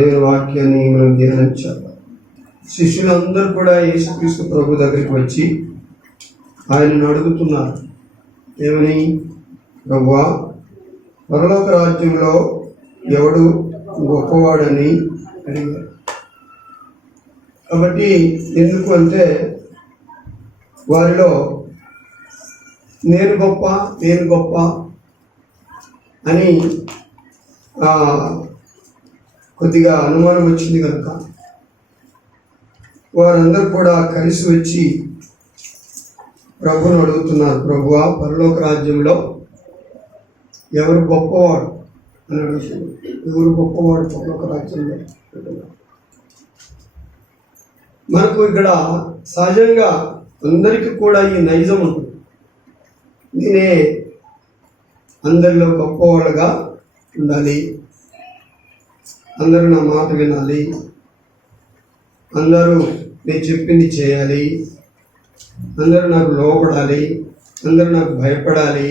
దేవుని వాక్యాన్ని మనం ధ్యానించాలి. శిష్యులందరూ కూడా యేసుక్రీస్తు ప్రభు దగ్గరికి వచ్చి ఆయనను అడుగుతున్నారు, ఏమని? ప్రభువా, పరలోక రాజ్యంలో ఎవడు గొప్పవాడని అడిగారు. కాబట్టి ఎందుకు అంటే వారిలో నేను గొప్ప అని కొద్దిగా అనుమానం వచ్చింది కనుక వారందరూ కూడా కలిసి వచ్చి ప్రభువును అడుగుతున్నారు, ప్రభువా, పరలోక రాజ్యంలో ఎవరు గొప్పవాడు అని అడుగుతున్నారు. ఎవరు గొప్పవాడు పరలోక రాజ్యంలో? మనకు ఇక్కడ సహజంగా అందరికీ కూడా ఈ నైజం ఉంటుంది. నేనే అందరిలో గొప్పవాళ్ళుగా ఉండాలి, అందరూ నా మాట వినాలి, అందరూ నేను చెప్పింది చేయాలి, అందరూ నాకు లోపడాలి, అందరూ నాకు భయపడాలి,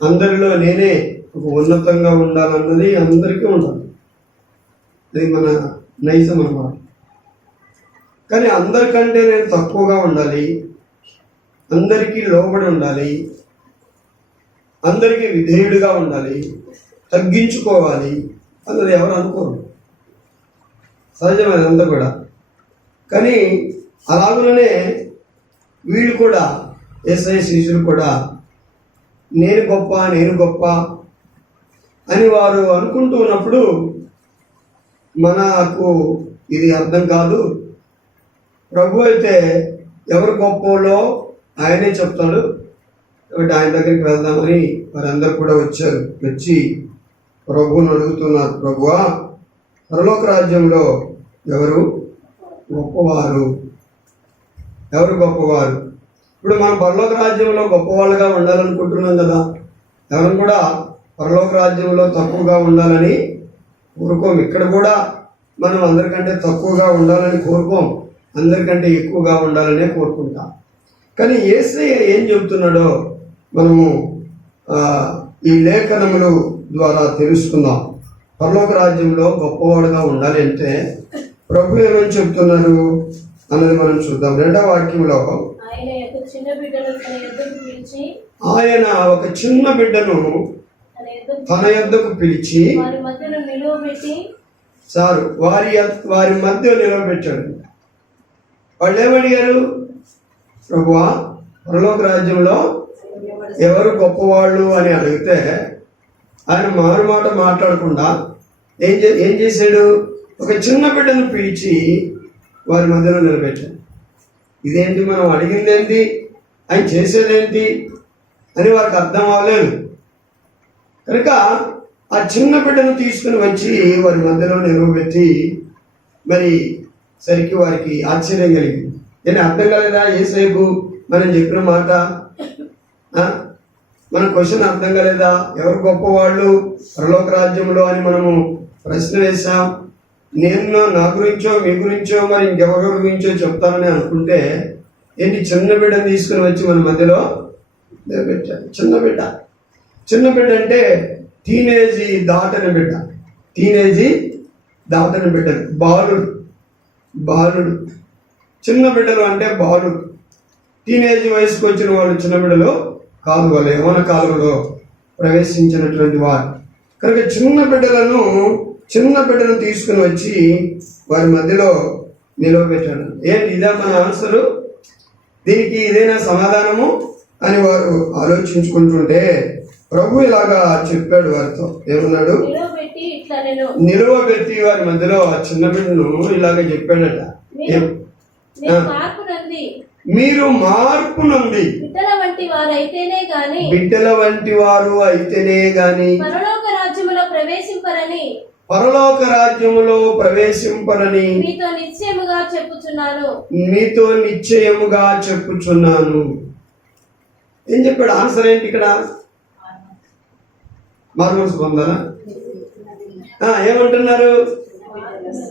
అందరిలో నేనే ఒక ఉన్నతంగా ఉండాలన్నది అందరికీ ఉండాలి. అది మన నైజం అన్నమాట. కానీ అందరికంటే నేను తక్కువగా ఉండాలి, అందరికీ లోబడి ఉండాలి, అందరికీ విధేయుడిగా ఉండాలి, తగ్గించుకోవాలి అన్నది ఎవరు అనుకోరు. సహజమైన అంతా కూడా. కానీ అలాగనే వీళ్ళు కూడా, యేసయ్య శిష్యులు కూడా నేను గొప్ప అని వారు అనుకుంటూ ఉన్నప్పుడు మనకు ఇది అర్థం కాదు. ప్రభు అయితే ఎవరు గొప్పలో ఆయనే చెప్తాడు. కాబట్టి ఆయన దగ్గరికి వెళ్దామని వారందరూ కూడా వచ్చి ప్రభువును అడుగుతున్నారు, ప్రభువా, పరలోక రాజ్యంలో ఎవరు గొప్పవారు? ఇప్పుడు మనం పరలోక రాజ్యంలో గొప్పవాళ్ళుగా ఉండాలనుకుంటున్నాం కదా. ఎవరు కూడా పరలోక రాజ్యంలో తక్కువగా ఉండాలని కోరుకోం. ఇక్కడ కూడా మనం అందరికంటే తక్కువగా ఉండాలని కోరుకోం, అందరికంటే ఎక్కువగా ఉండాలనే కోరుకుంటాం. కానీ యేసయ్య ఏం చెబుతున్నాడో మనము ఈ లేఖనముల ద్వారా తెలుసుకుందాం. పరలోక రాజ్యంలో గొప్పవాడుగా ఉండాలి అంటే ప్రభు ఏమని చెప్తున్నారు అన్నది మనం చూద్దాం. 2వ వాక్యంలో ఆయన ఒక చిన్న బిడ్డను తన యొద్దకు పిలిచి వారి మధ్య నిలవబెట్టాడు. వాళ్ళు ఏమడిగారు? ప్రభువా, పరలోక రాజ్యంలో ఎవరు గొప్పవాళ్ళు అని అడిగితే ఆయన మారుమాట మాట్లాడకుండా ఏం చేశాడు? ఒక చిన్న బిడ్డను పిలిచి వారి మధ్యలో నిలబెట్టాడు. ఇదేంటి, మనం అడిగిందేంటి, ఆయన చేసేదేంటి అని వారికి అర్థం అవ్వలేదు. కనుక ఆ చిన్న బిడ్డను తీసుకుని వచ్చి వారి మధ్యలో నిలవబెట్టి మరి సరికి వారికి ఆశ్చర్యం కలిగింది. నేను అర్థం కాలేదా యేసయ్యకు మనం చెప్పిన మాట? మన క్వశ్చన్ అర్థం కాలేదా? ఎవరు గొప్పవాళ్ళు పరలోక రాజ్యంలో అని మనము ప్రశ్న వేశాం. నేను నా గురించో మీ గురించో మరి ఇంకెవరి గురించో చెప్తానని అనుకుంటే ఏంటి, చిన్న బిడ్డను తీసుకుని వచ్చి మన మధ్యలో నిలబెట్టాడు. చిన్న బిడ్డ అంటే టీనేజీ దాటని బిడ్డ, బాలుడు. చిన్న బిడ్డలు అంటే బాలుడు. టీనేజ్ వయసుకు వచ్చిన వాళ్ళు చిన్న బిడ్డలు కాదు, వాళ్ళు యవ్వన కాలంలో ప్రవేశించినటువంటి వారు. కనుక చిన్న బిడ్డను తీసుకుని వచ్చి వారి మధ్యలో నిలవబెట్టాడు. ఏంటి ఇదే మన ఆన్సరు? దీనికి ఇదేనా సమాధానము అని వారు ఆలోచించుకుంటుంటే ప్రభు ఇలాగా చెప్పాడు వారితో. ఏమన్నాడు? నిలువబెట్టి వారి మధ్యలో ఆ చిన్న బిడ్డను ఇలాగ చెప్పాడట, మీరు మార్పు నంది బిడ్డల వంటి వారు అయితేనే గాని పరలోక రాజ్యములో ప్రవేశింపరని మీతో నిశ్చయముగా చెప్పుచున్నాను. ఏం చెప్పాడు? ఆన్సర్ ఏంటి ఇక్కడ? మార్మల్స్ పొందాలా? ఏమంటున్నారు?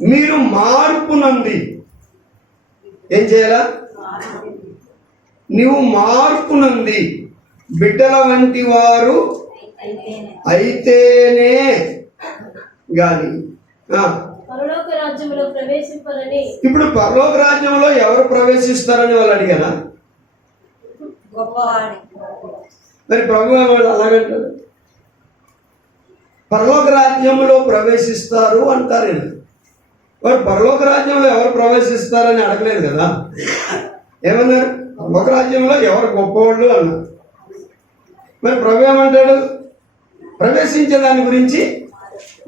మీరు మార్పు నంది ఏం చేయాలా? నీవు మార్పు నంది బిడ్డల వంటి వారు అయితేనే గాని ఆ, పరలోక రాజ్యములో ప్రవేశింపరని ఇప్పుడు పరలోక రాజ్యంలో ఎవరు ప్రవేశిస్తారని వాళ్ళు అడిగారా? గొప్పవాడి మరి ప్రభు వాళ్ళు అలాగంటారు, పరలోక రాజ్యంలో ప్రవేశిస్తారు అంటారు. వారు పరలోక రాజ్యంలో ఎవరు ప్రవేశిస్తారని అడగలేదు కదా. ఏమన్నారు? పరలోక రాజ్యంలో ఎవరు గొప్పవాళ్ళు అన్నారు. మరి ప్రభు ఏమంటాడు? ప్రవేశించే దాని గురించి,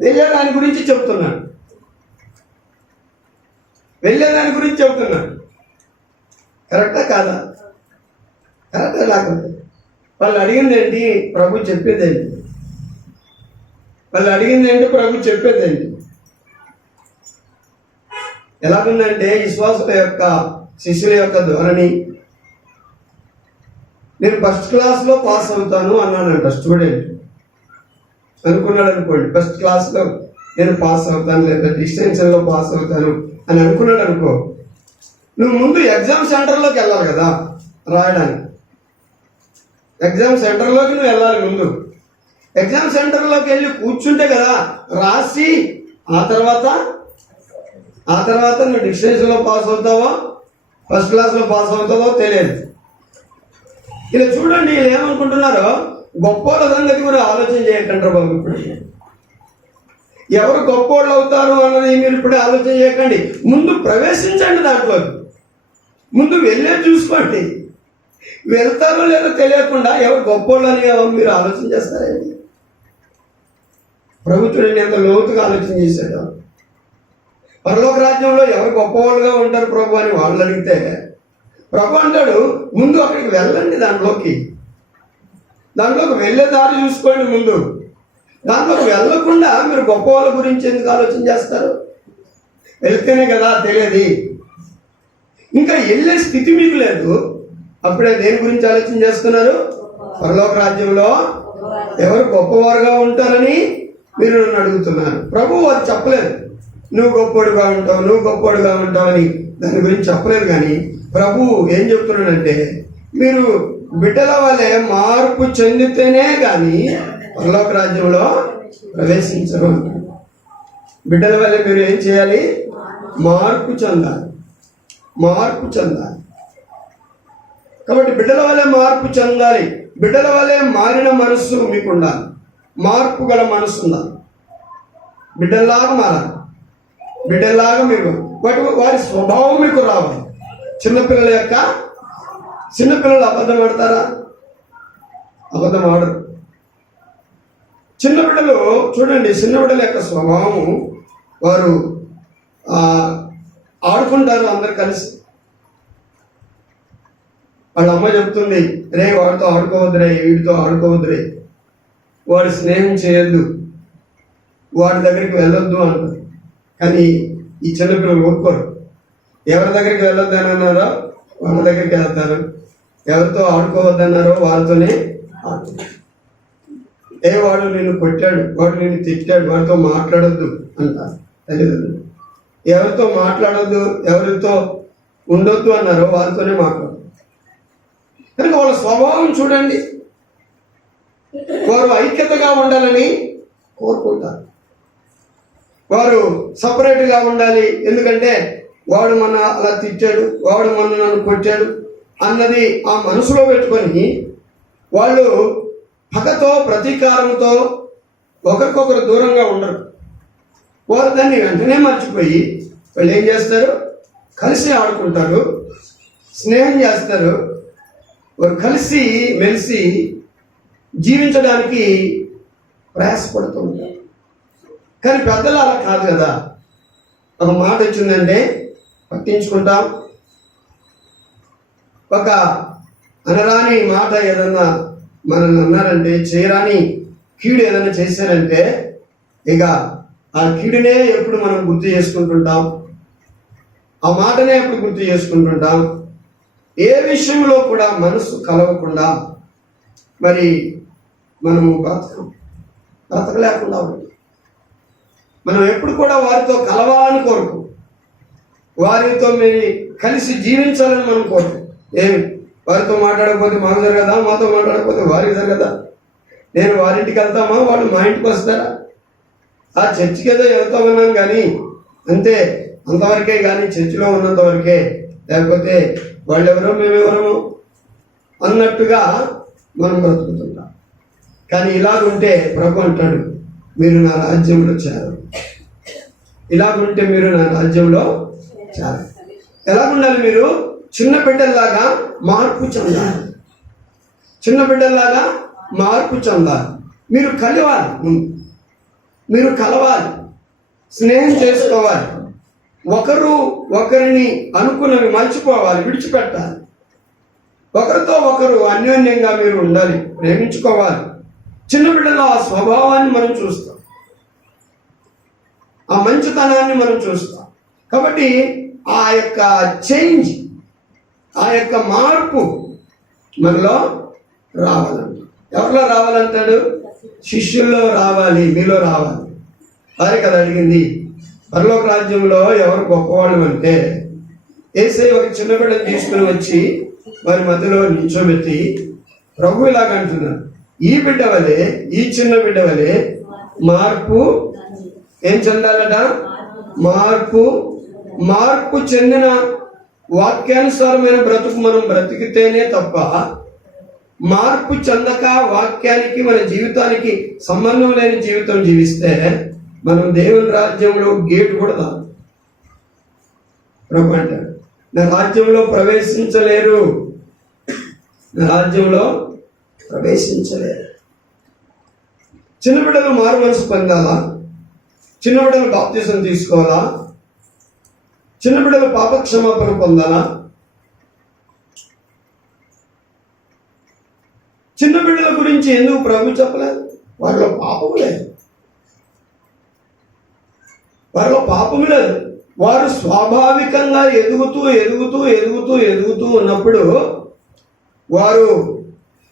వెళ్ళే దాని గురించి చెప్తున్నాడు. వెళ్ళేదాని గురించి చెప్తున్నాడు. కరెక్టా కాదా? కరెక్టా లేకపోతే వాళ్ళు అడిగింది ఏంటి? ప్రభు చెప్పేదేంటి? వాళ్ళు అడిగింది ఏంటి? ప్రభు చెప్పేదేంటి? ఎలాగుందంటే విశ్వాసుల యొక్క, శిష్యుల యొక్క ధోరణి, నేను ఫస్ట్ క్లాస్లో పాస్ అవుతాను అన్నానంట స్టూడెంట్. అనుకున్నాడు అనుకోండి, ఫస్ట్ క్లాస్లో నేను పాస్ అవుతాను, లేదా డిస్టింక్షన్లో పాస్ అవుతాను అని అనుకున్నాడు అనుకో. నువ్వు ముందు ఎగ్జామ్ సెంటర్లోకి వెళ్ళాలి కదా రాయడానికి. ఎగ్జామ్ సెంటర్లోకి నువ్వు వెళ్ళాలి ముందు. ఎగ్జామ్ సెంటర్లోకి వెళ్ళి కూర్చుంటే కదా రాసి ఆ తర్వాత నువ్వు డిస్టింక్షన్లో పాస్ అవుతావో ఫస్ట్ క్లాస్లో పాస్ అవుతావో తెలియదు. ఇలా చూడండి, వీళ్ళు ఏమనుకుంటున్నారో గొప్పోళ్ళ సంగతి కూడా ఆలోచన చేయకండి బాబు. ఇప్పుడు ఎవరు గొప్పోళ్ళు అవుతారు అన్నది మీరు ఇప్పుడే ఆలోచన చేయకండి. ముందు ప్రవేశించండి దాంట్లో, ముందు వెళ్ళే చూసుకోండి. వెళ్తారో లేదో తెలియకుండా ఎవరు గొప్పోళ్ళు అని మీరు ఆలోచన చేస్తారండి. ప్రభుత్వం ఎంత లోతుగా ఆలోచన చేశాడు. పరలోక రాజ్యంలో ఎవరు గొప్పవాళ్ళుగా ఉంటారు ప్రభు అని వాళ్ళు అడిగితే ప్రభు అంటాడు, ముందు అక్కడికి వెళ్ళండి, దాంట్లోకి వెళ్ళే దారి చూసుకోండి. ముందు దాంట్లోకి వెళ్ళకుండా మీరు గొప్ప వాళ్ళ గురించి ఎందుకు ఆలోచన చేస్తారు? వెళ్తేనే కదా తెలియదు. ఇంకా వెళ్ళే స్థితి మీకు లేదు, అప్పుడే దేని గురించి ఆలోచన చేస్తున్నారు? పరలోక రాజ్యంలో ఎవరు గొప్పవారుగా ఉంటారని మీరు నన్ను అడుగుతున్నారు. ప్రభు అది చెప్పలేదు, నువ్వు గొప్పోడుగా ఉంటావు అని దాని గురించి చెప్పలేదు. కానీ ప్రభు ఏం చెప్తున్నాడంటే, మీరు బిడ్డల వల్లే మార్పు చెందితేనే కానీ పరలోక రాజ్యంలో ప్రవేశించరు. బిడ్డల వల్లే మీరు ఏం చేయాలి? మార్పు చెందాలి. కాబట్టి బిడ్డల వల్లే మార్పు చెందాలి. బిడ్డల వల్లే మారిన మనస్సు మీకు ఉండాలి, మార్పు గల మనస్సు ఉండాలి. బిడ్డల్లాగా మారాలి, బిడ్డల్లాగా మీరు వారి స్వభావం మీకు రావాలి. చిన్నపిల్లలు అబద్ధం ఆడతారా? అబద్ధం ఆడరు. చిన్న బిడ్డలు చూడండి, చిన్న బిడ్డల యొక్క స్వభావం, వారు ఆడుకుంటారు అందరు కలిసి. వాళ్ళ అమ్మ చెప్తుంది, రే వాడితో ఆడుకోవద్దురే, వీడితో ఆడుకోవద్దురే, వాడు స్నేహం చేయొద్దు, వాడి దగ్గరికి వెళ్ళొద్దు అంటారు. కానీ ఈ చిన్నపిల్లలు ఊరుకోరు. ఎవరి దగ్గరికి వెళ్ళొద్దు అని అన్నారో వాళ్ళ దగ్గరికి వెళ్తారు, ఎవరితో ఆడుకోవద్దన్నారో వాళ్ళతోనే ఆడుకుంటారు. వాడు నిన్ను కొట్టాడు, వాడు నిన్ను తిట్టాడు, వాడితో మాట్లాడొద్దు అంటారు తల్లిదండ్రులు. ఎవరితో మాట్లాడొద్దు, ఎవరితో ఉండొద్దు అన్నారో వాళ్ళతోనే మాట్లాడు. కనుక వాళ్ళ స్వభావం చూడండి, వారు ఐక్యతగా ఉండాలని కోరుకుంటారు. వారు సపరేట్గా ఉండాలి. ఎందుకంటే వాడు మన అలా తిట్టాడు, వాడు మన నన్ను కొట్టాడు అన్నది ఆ మనసులో పెట్టుకొని వాళ్ళు పగతో ప్రతీకారంతో ఒకరికొకరు దూరంగా ఉండరు. వారు దాన్ని వెంటనే మర్చిపోయి వాళ్ళు ఏం చేస్తారు? కలిసి ఆడుకుంటారు, స్నేహం చేస్తారు, వారు కలిసి మెలిసి జీవించడానికి ప్రయాసపడుతూ ఉంటారు. కానీ పెద్దలు అలా కాదు కదా. ఒక మాట వచ్చిందంటే పట్టించుకుంటాం, ఒక అనరాని మాట ఏదన్నా మనల్ని అన్నారంటే, చేయరాని కీడు ఏదైనా చేశారంటే ఇక ఆ కీడునే ఎప్పుడు మనం గుర్తు చేసుకుంటుంటాం, ఆ మాటనే ఎప్పుడు గుర్తు చేసుకుంటుంటాం. ఏ విషయంలో కూడా మనసు కలవకుండా మరి మనము బ్రతకలేకుండా ఉంటుంది. మనం ఎప్పుడు కూడా వారితో కలవాలని కోరుకు, వారితో మీరు కలిసి జీవించాలని మనం కోరుకు. ఏమి వారితో మాట్లాడకపోతే మాకు జరగదా, మాతో మాట్లాడకపోతే వారికి జరగదా? నేను వారింటికి వెళ్తామా, వాళ్ళు మా ఇంటికి వస్తారా? ఆ చర్చికి ఏదో వెళ్తా ఉన్నాం కానీ అంతే, అంతవరకే కానీ చర్చిలో ఉన్నంత వరకే, లేకపోతే వాళ్ళెవరో మేమెవరము అన్నట్టుగా మనం బ్రతుకుతుంటాం. కానీ ఇలాగుంటే ప్రభు అంటాడు, మీరు నా రాజ్యంలో చేరరు. ఇలాగుంటే మీరు నా రాజ్యంలో చేరరు. ఎలాగుండాలి? మీరు చిన్న బిడ్డల్లాగా మార్పు చెందాలి. చిన్న బిడ్డల్లాగా మార్పు చెందాలి. మీరు కలవాలి, మీరు కలవాలి, స్నేహం చేసుకోవాలి, ఒకరు ఒకరిని అనుకున్నవి మర్చిపోవాలి, విడిచిపెట్టాలి. ఒకరితో ఒకరు అన్యోన్యంగా మీరు ఉండాలి, ప్రేమించుకోవాలి. చిన్న బిడ్డలో ఆ స్వభావాన్ని మనం చూస్తాం, ఆ మంచితనాన్ని మనం చూస్తాం. కాబట్టి ఆ యొక్క చేంజ్, ఆ యొక్క మార్పు మనలో రావాలంట. ఎవరిలో రావాలంటాడు? శిష్యుల్లో రావాలి, మీలో రావాలి. వారే కదా అడిగింది, పరలోక రాజ్యంలో ఎవరు గొప్పవాళ్ళు అంటే, యేసయ్య ఒక చిన్న బిడ్డను తీసుకుని వచ్చి వారి మధ్యలో నిల్చోబెట్టి ప్రభు ఇలాగ అంటున్నారు, ఈ బిడ్డ వలె, ఈ చిన్న బిడ్డ వలె మార్పు ఏం చెందాలట? మార్పు చెందిన వాక్యానుసారమైన బ్రతుకు మనం బ్రతికితేనే తప్ప, మార్పు చెందక వాక్యానికి మన జీవితానికి సంబంధం లేని జీవితం జీవిస్తే మనం దేవుని రాజ్యంలో గేటు కూడా దాం. ప్రభు అంటాడు, నా రాజ్యంలో ప్రవేశించలేరు, నా రాజ్యంలో ప్రవేశించలేరు. చిన్న బిడ్డలు మారు మనసు పొందాలా? చిన్న బిడ్డలు బాప్తిసం తీసుకోవాలా? చిన్న బిడ్డలు పాపక్షమాపణ పొందాలా? చిన్న బిడ్డల గురించి ఎందుకు ప్రభు చెప్పలేదు? వారిలో పాపము లేదు, వారిలో పాపము లేదు. వారు స్వాభావికంగా ఎదుగుతూ ఉన్నప్పుడు వారు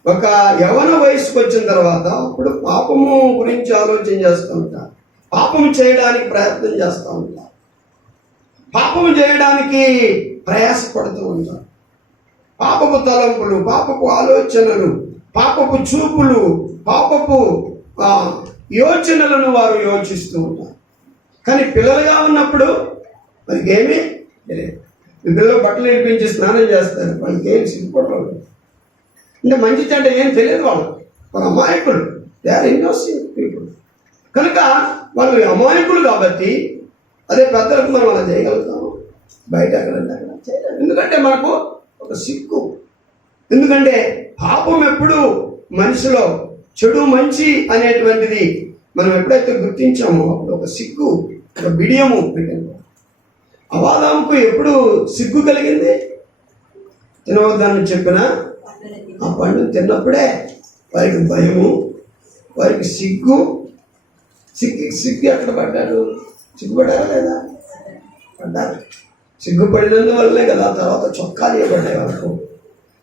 ఒక యవ్వన వయసుకు వచ్చిన తర్వాత అప్పుడు పాపము గురించి ఆలోచన చేస్తూ ఉంటారు, పాపము చేయడానికి ప్రయత్నం చేస్తూ ఉంటారు, పాపము చేయడానికి ప్రయాసపడుతూ ఉంటారు. పాపపు తలంపులు, పాపపు ఆలోచనలు, పాపపు చూపులు, పాపపు యోచనలను వారు యోచిస్తూ ఉంటారు. కానీ పిల్లలుగా ఉన్నప్పుడు వాళ్ళకి ఏమీ తెలియదు. మీ పిల్లలు బట్టలు ఇడిపించి స్నానం చేస్తారు, వాళ్ళకి ఏం సిగ్గుపడలేదు. అంటే మంచి చెడ్డ ఏం తెలియదు వాళ్ళకి. ఒక అమాయకులు, దే ఆర్ ఇన్నోసెంట్ పీపుల్. కనుక వాళ్ళు అమాయకులు కాబట్టి అదే పెద్దలకు మనం అలా చేయగలుగుతాము, బయట అక్కడ చేయలేము. ఎందుకంటే మనకు ఒక సిగ్గు. ఎందుకంటే పాపం ఎప్పుడు మనిషిలో చెడు మంచి అనేటువంటిది మనం ఎప్పుడైతే గుర్తించామో అప్పుడు ఒక సిగ్గు, ఒక బిడియము. అవాదాముకు ఎప్పుడు సిగ్గు కలిగింది? తినవద్దని చెప్పిన ఆ పండు తిన్నప్పుడే వారికి భయము, వారికి సిగ్గు ఎక్కడ పడ్డారు? సిగ్గుపడ్డారా లేదా? పడ్డారు. సిగ్గుపడినందువల్లే కదా తర్వాత చొక్కాలు ఇవ్వబడ్డాయి వరకు.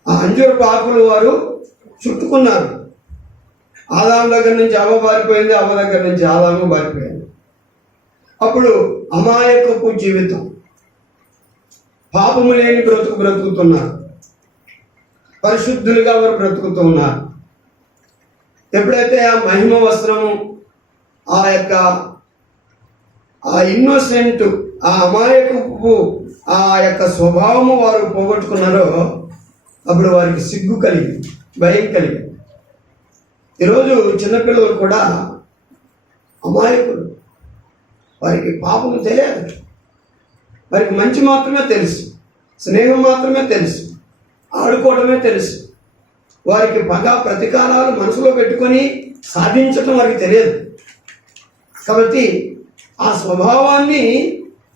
ఆ అంజూరపు ఆకులు వారు చుట్టుకున్నారు. ఆదాము దగ్గర నుంచి అవ్వ పారిపోయింది, అవ్వ దగ్గర నుంచి ఆదాము పారిపోయింది. అప్పుడు అమాయకపు జీవితం, పాపము లేని బ్రతుకుతున్నారు, పరిశుద్ధులుగా వారు బ్రతుకుతున్నారు. ఎప్పుడైతే ఆ మహిమ వస్త్రము, ఆ యొక్క ఆ ఇన్నోసెంట్, ఆ అమాయకపు ఆ యొక్క స్వభావము వారు పోగొట్టుకున్నారో అప్పుడు వారికి సిగ్గు కలిగి, భయం కలిగి. ఈరోజు చిన్నపిల్లలు కూడా అమాయకులు, వారికి పాపము తెలియదు, వారికి మంచి మాత్రమే తెలుసు, స్నేహం మాత్రమే తెలుసు, ఆడుకోవడమే తెలుసు. వారికి పగ ప్రతీకారాలు మనసులో పెట్టుకొని సాధించడం వారికి తెలియదు. కాబట్టి ఆ స్వభావాన్ని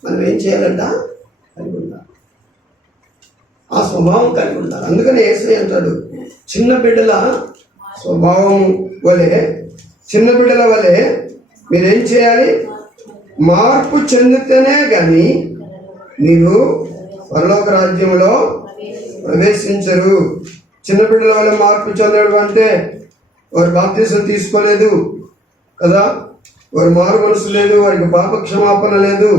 మనం ఏం చేయాలంట? కలిగి ఉండాలి, ఆ స్వభావం కలిగి ఉండాలి. అందుకని యేసయ్య అంటాడు, చిన్న బిడ్డల స్వభావం వలె, చిన్న బిడ్డల వలె మీరేం చేయాలి? మార్పు చెందితేనే కానీ మీరు పరలోక రాజ్యంలో ప్రవేశించరు. చిన్న బిడ్డల వల్ల మార్పు చెందడం అంటే వారు బాప్తిసం తీసుకోలేదు కదా, వారు మారు మనసు లేదు, వారికి పాప క్షమాపణ లేదు,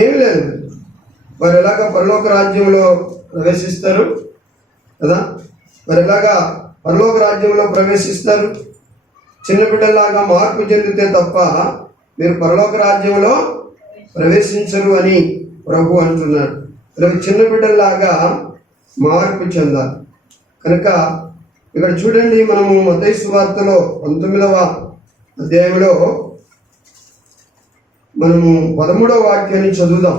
ఏమి లేదు. వారు ఎలాగ పరలోక రాజ్యంలో ప్రవేశిస్తారు కదా? వారు ఎలాగా పరలోక రాజ్యంలో ప్రవేశిస్తారు? చిన్న బిడ్డలాగా మార్పు చెందితే తప్ప మీరు పరలోక రాజ్యంలో ప్రవేశించరు అని ప్రభు అంటున్నాడు. ఇలా చిన్న బిడ్డల్లాగా మార్పు చెందాలి. కనుక ఇక్కడ చూడండి, మనము మత్తయి సువార్తలో 19వ అధ్యాయంలో మనము 13వ వాక్యాన్ని చదువుదాం.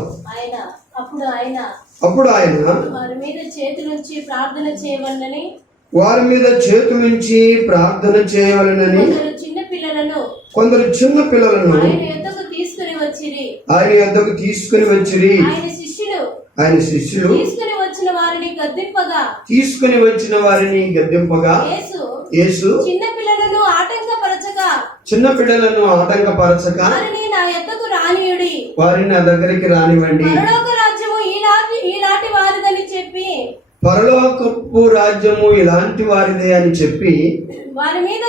అప్పుడు ఆయన వారి మీద చేతులుంచి ప్రార్థన చేయవలనని కొందరు చిన్న పిల్లలను ఆయన యొద్దకు తీసుకుని వచ్చిరి. ఆయన శిష్యులు తీసుకుని వచ్చిన వారిని గద్దింపగా యేసు చిన్న పిల్లలను ఆటంకపరచక వారిని నా దగ్గరికి రానివ్వండి, పరలోకపు రాజ్యము ఇలాంటి వారిదే అని చెప్పి వారి మీద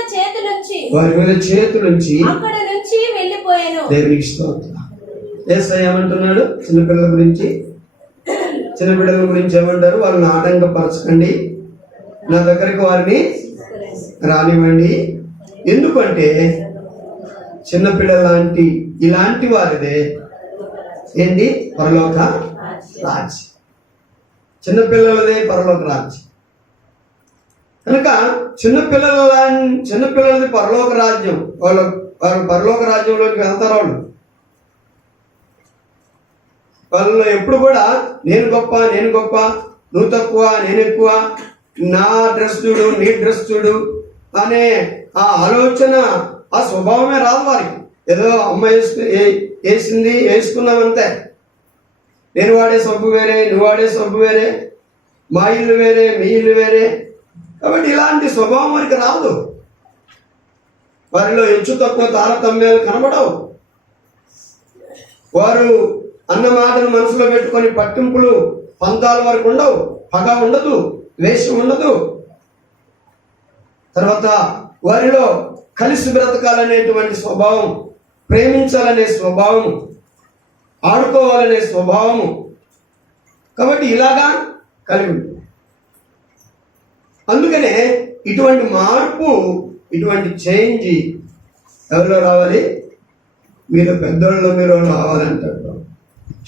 చేతులుంచి అక్కడ నుంచి వెళ్ళిపోయాను. దేవునికి స్తోత్రం. యేసయ్య ఏమంటున్నాడు? చిన్నపిల్లల గురించి ఏమంటారు? వాళ్ళని ఆటంకపరచకండి, నా దగ్గరికి వారిని రానివ్వండి. ఎందుకంటే చిన్నపిల్లల లాంటి ఇలాంటి వారిదే ఏంటి? పరలోక రాజ్యం. చిన్నపిల్లలదే పరలోక రాజ్యం. కనుక చిన్నపిల్లలది పరలోక రాజ్యం. వారు పరలోక రాజ్యంలోకి వెళ్తారు. వాళ్ళలో ఎప్పుడు కూడా నేను గొప్ప, నువ్వు తక్కువ, నేను ఎక్కువ, నా డ్రెస్ చూడు, నీ డ్రెస్ చూడు అనే ఆ ఆలోచన, ఆ స్వభావమే రాదు వారికి. ఏదో అమ్మ వేసుకున్నామంతే. నేను వాడే సబ్బు వేరే, నువ్వు వాడే సబ్బు వేరే, మా ఇల్లు వేరే, మీ ఇల్లు వేరే. కాబట్టి ఇలాంటి స్వభావం వారికి రాదు. వారిలో హెచ్చు తక్కువ తారతమ్యాలు కనబడవు. వారు అన్న మాటను మనసులో పెట్టుకొని పట్టింపులు పంతాల వరకు ఉండవు. పగ ఉండదు, ద్వేషం ఉండదు. తర్వాత వారిలో కలిసి బ్రతకాలనేటువంటి స్వభావం, ప్రేమించాలనే స్వభావం, ఆడుకోవాలనే స్వభావము. కాబట్టి ఇలాగా కలిగి ఉంది. అందుకనే ఇటువంటి మార్పు, ఇటువంటి చేంజ్ ఎవరిలో రావాలి? మీరు పెద్దోళ్ళలో మీరు రావాలంటారు.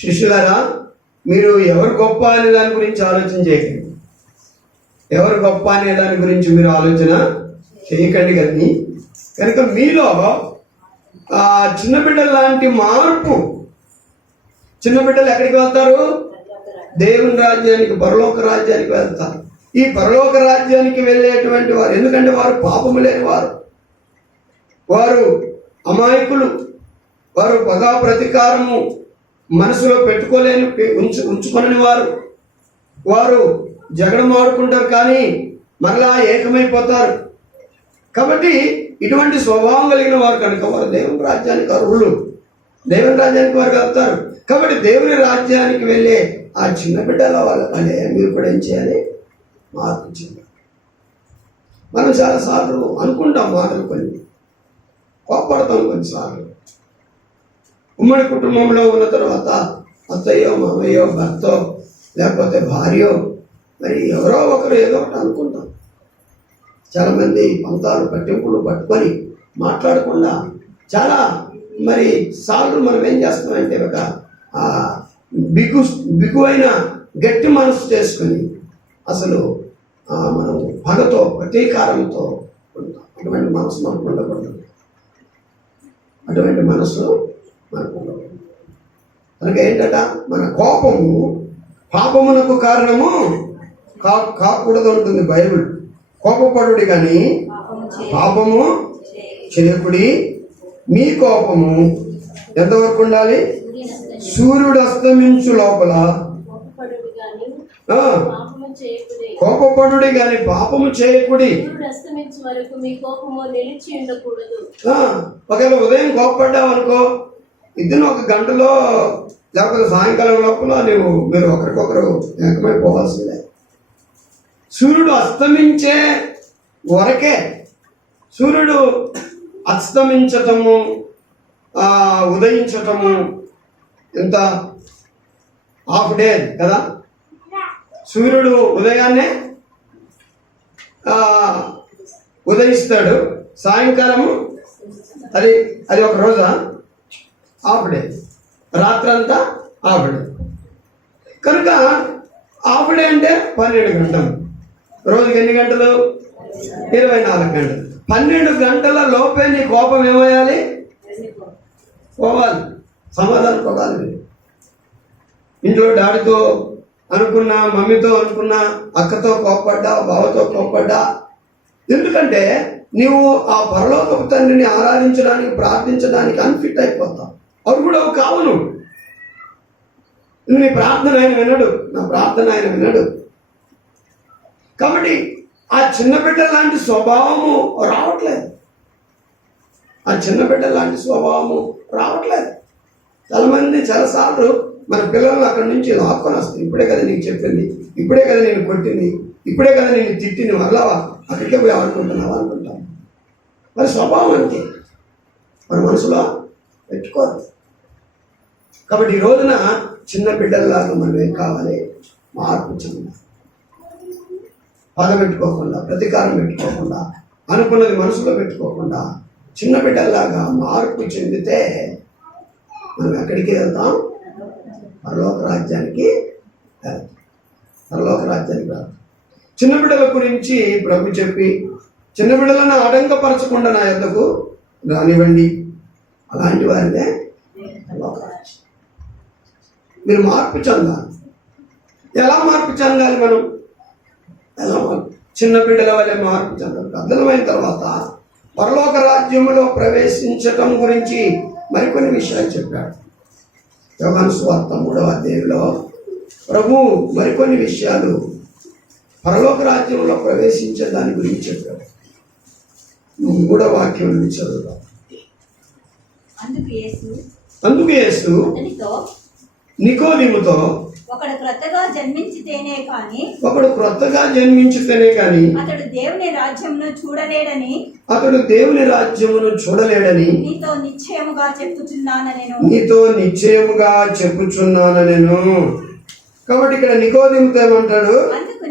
శిష్యులారా, మీరు ఎవరు గొప్ప అనే దాని గురించి ఆలోచన చేయకండి. ఎవరు గొప్ప అనే దాని గురించి మీరు ఆలోచన చేయకండి. కానీ కనుక మీలో చిన్న బిడ్డల లాంటి మార్పు. చిన్న బిడ్డలు ఎక్కడికి వెళ్తారు? దేవుని రాజ్యానికి, పరలోక రాజ్యానికి వెళ్తారు. ఈ పరలోక రాజ్యానికి వెళ్ళేటువంటి వారు, ఎందుకంటే వారు పాపము లేని వారు, వారు అమాయకులు, వారు పగా ప్రతీకారము మనసులో పెట్టుకోలేని, ఉంచుకొనని వారు జగడమాడుకుంటారు కానీ మరలా ఏకమైపోతారు. కాబట్టి ఇటువంటి స్వభావం కలిగిన వారు కనుక వారు దేవుని రాజ్యానికి అర్హులు, దేవుని రాజ్యానికి వారు వెళ్తారు. కాబట్టి దేవుని రాజ్యానికి వెళ్ళే ఆ చిన్న బిడ్డల వాళ్ళే మీరు కూడా ఏం చేయాలి? మార్పు చెందాలి. మనం చాలాసార్లు అనుకుంటాం మాటలు, కొన్ని కోపడతాం. కొన్నిసార్లు ఉమ్మడి కుటుంబంలో ఉన్న తర్వాత అత్తయ్యో, మామయ్యో, భర్తో, లేకపోతే భార్యో, మరి ఎవరో ఒకరు ఏదో ఒకటి అనుకుంటాం. చాలామంది పంతాలు, పట్టింపులు పట్టుకొని మాట్లాడకుండా చాలా మరి సార్లు మనం ఏం చేస్తామంటే ఒక బిగువైన గట్టి మనసు చేసుకొని అసలు మనం పగతో, ప్రతీకారంతో ఉంటాం. అటువంటి మనసు మనకు ఉండకూడదు. అటువంటి మనసు మనకు ఉండకూడదు. కనుక ఏంటట? మన కోపము పాపమునకు కారణము కాకూడదు ఉంటుంది బైబిల్. కోపపడుడి కానీ పాపము చేయకుడి. మీ కోపము ఎంతవరకు ఉండాలి? సూర్యుడు అస్తమించు లోపల. కోపపడుడి గాని పాపము చేయకుడి. ఒకవేళ ఉదయం కోపపడ్డావు అనుకో, ఇద్దరు ఒక గంటలో లేకపోతే సాయంకాలం లోపల మీరు ఒకరికొకరు ఏకమైపోవాల్సిందే. సూర్యుడు అస్తమించే వరకే. సూర్యుడు అస్తమించటము, ఉదయించటము ఎంత హాఫ్ డే కదా. సూర్యుడు ఉదయాన్నే ఉదయిస్తాడు, సాయంకాలము అది ఒక రోజా? ఆఫ్డే, రాత్రంతా ఆఫ్డే. కనుక ఆఫ్డే అంటే 12 గంటలు, రోజుకి ఎన్ని గంటలు? 24 గంటలు. 12 గంటల లోపే నీ కోపం ఏమయ్యాలి? పోవాలి, సమాధానం పోవాలి. ఇంట్లో డాడీతో అనుకున్నా, మమ్మీతో అనుకున్నా, అక్కతో కోప్పడ్డా, బావతో కోప్పడ్డా. ఎందుకంటే నీవు ఆ పరలోకపు తండ్రిని ఆరాధించడానికి, ప్రార్థించడానికి అన్ఫిట్ అయిపోతావు. అవి కూడా కావు. నువ్వు నీ ప్రార్థన ఆయన వినడు, నా ప్రార్థన ఆయన వినడు. కాబట్టి ఆ చిన్న బిడ్డ లాంటి స్వభావము రావట్లేదు. ఆ చిన్న బిడ్డ లాంటి స్వభావము రావట్లేదు. చాలామంది చాలాసార్లు మన పిల్లలను అక్కడి నుంచి లాక్కొని వస్తాయి. ఇప్పుడే కదా నీకు చెప్పింది, ఇప్పుడే కదా నేను కొట్టింది, ఇప్పుడే కదా నేను తిట్టింది, మళ్ళా అక్కడికే పోయి ఆడుకుంటున్నావా అనుకుంటాను. మరి స్వభావం అంతే, మన మనసులో పెట్టుకోరు. కాబట్టి ఈ రోజున చిన్న బిడ్డల్లాగా మనం ఏం కావాలి? మార్పు చెందాలి. బాధ పెట్టుకోకుండా, ప్రతీకారం పెట్టుకోకుండా, అనుకున్నది మనసులో పెట్టుకోకుండా చిన్న బిడ్డల్లాగా మార్పు చెందితే మనం ఎక్కడికి వెళ్తాం? పరలోక రాజ్యానికి వెళ్తాం. పరలోక రాజ్యానికి వెళ్తాం. చిన్న బిడ్డల గురించి ప్రభు చెప్పి, చిన్న బిడ్డలను ఆటంకపరచకుండా నా యొద్దకు రానివ్వండి, అలాంటి వారిదే పరలోక రాజ్యం. మీరు మార్పు చెందాలి. ఎలా మార్పు చెందాలి? మనం ఎలా చిన్న బిడ్డల వల్లే మార్పు చెందాలి. అర్థమైన తర్వాత పరలోక రాజ్యములో ప్రవేశించటం గురించి మరికొన్ని విషయాలు చెప్పాడు. యోహాను సువార్త 3వ అధ్యాయంలో ప్రభు మరికొన్ని విషయాలు పరలోక రాజ్యంలో ప్రవేశించే దాని గురించి చెప్పాడు. 3వ వాక్యం నుంచి చదువుతాం. అందుకు యేసు నికోదేముతో, ఒకడు క్రొత్తగా జన్మించితేనే కాని అతడు దేవుని రాజ్యమును చూడలేడని నీతో నిశ్చయముగా చెప్పుచున్నాను నేను. కాబట్టి ఇక్కడ నికోదేముతో ఏమంటాడు? అందుకు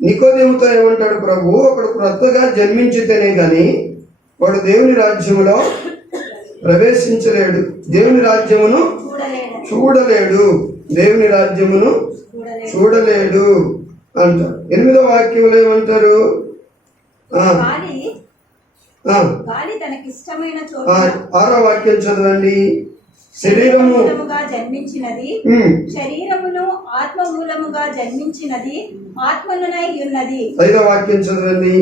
నికోదేముతో ఏమంటాడు ప్రభు? ఒకడు క్రొత్తగా జన్మించితేనే గాని వాడు దేవుని రాజ్యములో ప్రవేశించలేడు, దేవుని రాజ్యమును చూడలేడు, దేవుని రాజ్యమును చూడలేడు అంటారు. 8వ వాక్యంలో ఏమంటారు? 6వ వాక్యం చదవండి. శరీరముగా జన్మించినది శరీరమును, ఆత్మ మూలముగా జన్మించినది ఆత్మనునై ఉన్నది. 5వ వాక్యం చదవండి.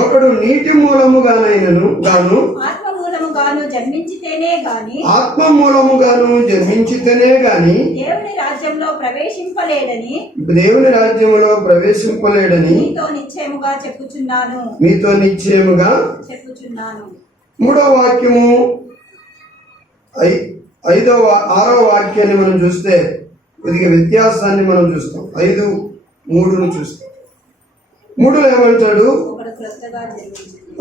ఒకడు నీటి మూలముగానైనను గాను ఆత్మ మూలముగాను జన్మించితేనే గాని దేవుని రాజ్యంలో ప్రవేశింపలేడని మీతో నిశ్చయముగా చెప్పుచున్నాను. 3వ వాక్యము 6వ వాక్యాన్ని మనం చూస్తే కొద్దిగా వ్యత్యాసాన్ని మనం చూస్తాం. 5:3 చూస్తాం. 3లో ఏమంటాడు?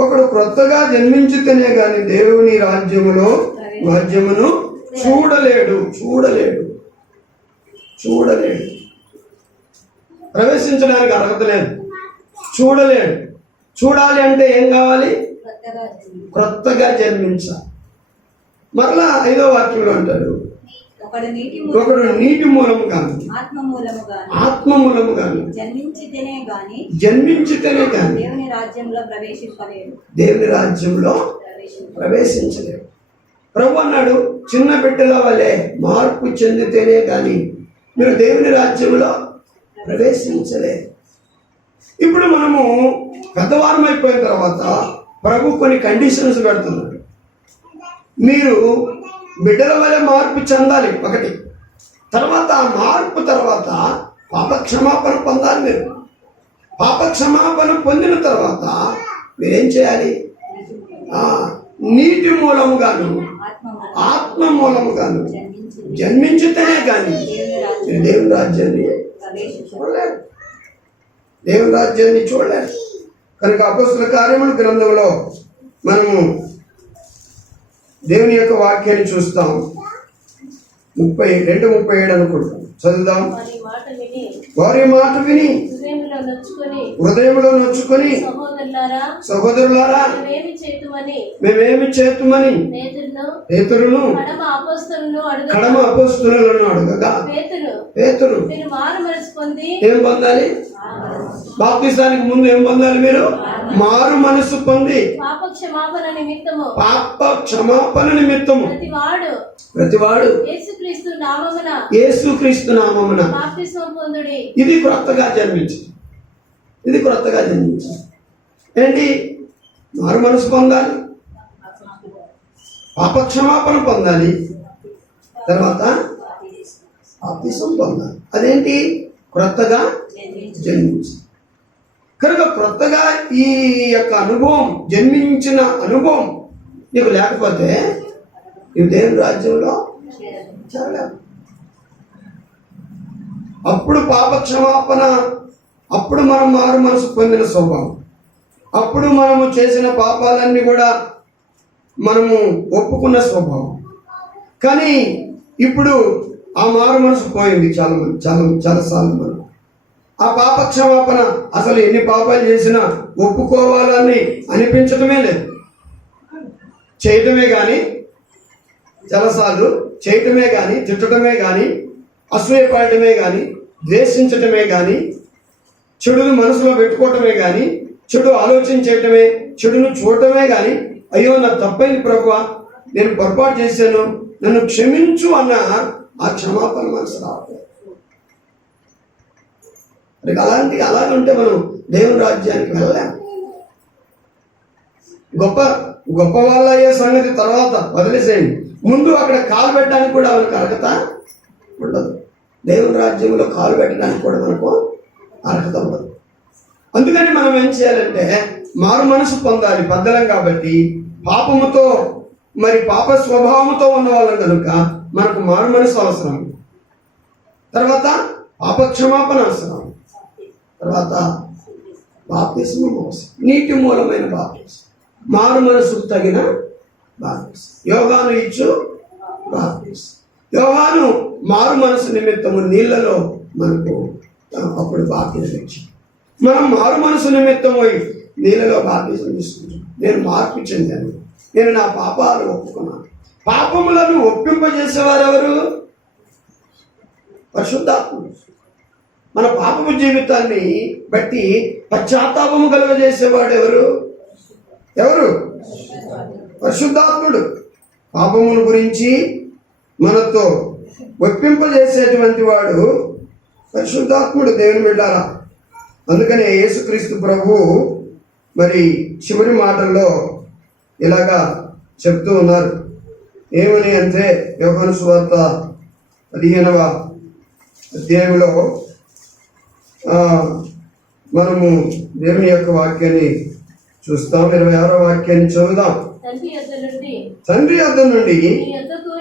ఒకడు క్రొత్తగా జన్మించితేనే గాని దేవుని రాజ్యమును చూడలేడు. ప్రవేశించడానికి అర్హత లేదు, చూడలేడు. చూడాలి అంటే ఏం కావాలి? క్రొత్తగా జన్మించాలి. మరలా 5వ వాక్యంలో అంటాడు, ఒకడు నీటి మూలము గాను ఆత్మ మూలము గాను జన్మించితేనే గాని దేవుని రాజ్యంలో ప్రవేశించలేడు. ప్రభు అన్నాడు, చిన్న బిడ్డల వలె మార్పు చెందితేనే గాని మీరు దేవుని రాజ్యంలో ప్రవేశించలేదు. ఇప్పుడు మనము పెద్దవారం అయిపోయిన తర్వాత ప్రభు కొన్ని కండిషన్స్ పెడుతున్నాడు. మీరు బిడ్డల వలె మార్పు చెందాలి ఒకటి. తర్వాత ఆ మార్పు తర్వాత పాపక్షమాపణ పొందాలి. మీరు పాపక్షమాపణ పొందిన తర్వాత మీరేం చేయాలి? నీటి మూలముగాను ఆత్మ మూలముగాను జన్మించితేనే కానీ మీరు దేవుని రాజ్యాన్ని చూడలేరు. కనుక అపొస్తలుల కార్యముల గ్రంథంలో మనము దేవుని యొక్క వాక్యాన్ని చూస్తాం. 32:37 అనుకుంటాం. చదువుదాం. వారి మాట విని వారి మాట విని హృదయంలో నొచ్చుకొని సహోదరులారా మేమేమి చేతుమని పేతురును కడమ అపోస్తలులను అడగగా పేతురు మీరు మారు మనసు పొంది ఏం పొందాలి? బాప్తిసానికి ముందు ఏం పొందాలి? మీరు మారు మనసు పొంది పాప క్షమాపణ నిమిత్తము ప్రతివాడు యేసుక్రీస్తు నామమున బాప్తిస్మం పొందుడి. ఇది క్రొత్తగా జన్మించింది. ఏంటి? మారు మనసు పొందాలి, పాప క్షమాపణ పొందాలి, తర్వాత బాప్తిస్మం పొందాలి. అదేంటి? క్రొత్తగా జన్మించింది కనుక క్రొత్తగా ఈ యొక్క అనుభవం, జన్మించిన అనుభవం నీకు లేకపోతే ఈ దేవుని రాజ్యంలో చేరలేవు. అప్పుడు పాప క్షమాపణ, అప్పుడు మనం మారు మనసు పొందిన స్వభావం, అప్పుడు మనము చేసిన పాపాలన్నీ కూడా మనము ఒప్పుకున్న స్వభావం. కానీ ఇప్పుడు ఆ మారు మనసు పోయింది చాలాసార్లు మనం. ఆ పాప క్షమాపణ అసలు ఎన్ని పాపాలు చేసినా ఒప్పుకోవాలని అనిపించటమే లేదు. చేయటమే కానీ, చాలాసార్లు చేయటమే కానీ, తిట్టడమే కానీ, అసూయపడటమే కానీ, ద్వేషించటమే కానీ, చెడును మనసులో పెట్టుకోవటమే కానీ, చెడు ఆలోచన చేయటమే, చెడును చూడటమే కానీ, అయ్యో నాకు తప్పైంది ప్రభువా, నేను పొరపాటు చేశాను, నన్ను క్షమించు అన్న ఆ క్షమాపణ మనసు రావట్లేదు. అలాగే ఉంటే మనం దేవుని రాజ్యానికి వెళ్ళలేము. గొప్ప వాళ్ళ అయ్యే సంగతి తర్వాత వదిలేసేయండి, ముందు అక్కడ కాలు పెట్టడానికి కూడా మనకు అర్హత ఉండదు. దేవుని రాజ్యంలో కాలు పెట్టడానికి కూడా మనకు అర్హత ఉండదు. అందుకని మనం ఏం చేయాలంటే మారు మనసు పొందాలి. పెద్దలం కాబట్టి పాపముతో, మరి పాప స్వభావంతో ఉన్న వాళ్ళం కనుక మనకు మారు మనసు అవసరం, తర్వాత పాప క్షమాపణ అవసరం, తర్వాత బాప్తిస్మం అవసరం. నీటి మూలమైన బాప్తిస్మం, మారు మనసుకు తగిన బాప్తిస్మం, యోహాను ఇచ్చు బాప్తిస్మం. యోహాను మారు మనసు నిమిత్తము నీళ్లలో మనకు అప్పుడు బాప్తిస్మం ఇచ్చి, మనం మారు మనసు నిమిత్తము నీళ్ళలో బాప్తిస్మం తీసుకుంటాం. నేను మార్పు చెందాను, నేను నా పాపాలు ఒప్పుకున్నాను. పాపములను ఒప్పింపజేసేవారు ఎవరు? పరిశుద్ధాత్ముడు. మన పాపము జీవితాన్ని బట్టి పశ్చాత్తాపము కలుగజేసేవాడు ఎవరు? పరిశుద్ధాత్ముడు. పాపముల గురించి మనతో ఒప్పింపజేసేటువంటి వాడు పరిశుద్ధాత్ముడు. దేవుని బిడ్డారా, అందుకనే యేసుక్రీస్తు ప్రభు మరి చివరి మాటల్లో ఇలాగా చెప్తూ ఉన్నారు. ఏమని అంటే యోహాను సువార్త 15వ అధ్యాయంలో మనము దేవుని యొక్క వాక్యాన్ని చూస్తాం. 26వ వాక్యాన్ని చదువుదాం. తండ్రి యొద్ద నుండి మీ యొద్దకు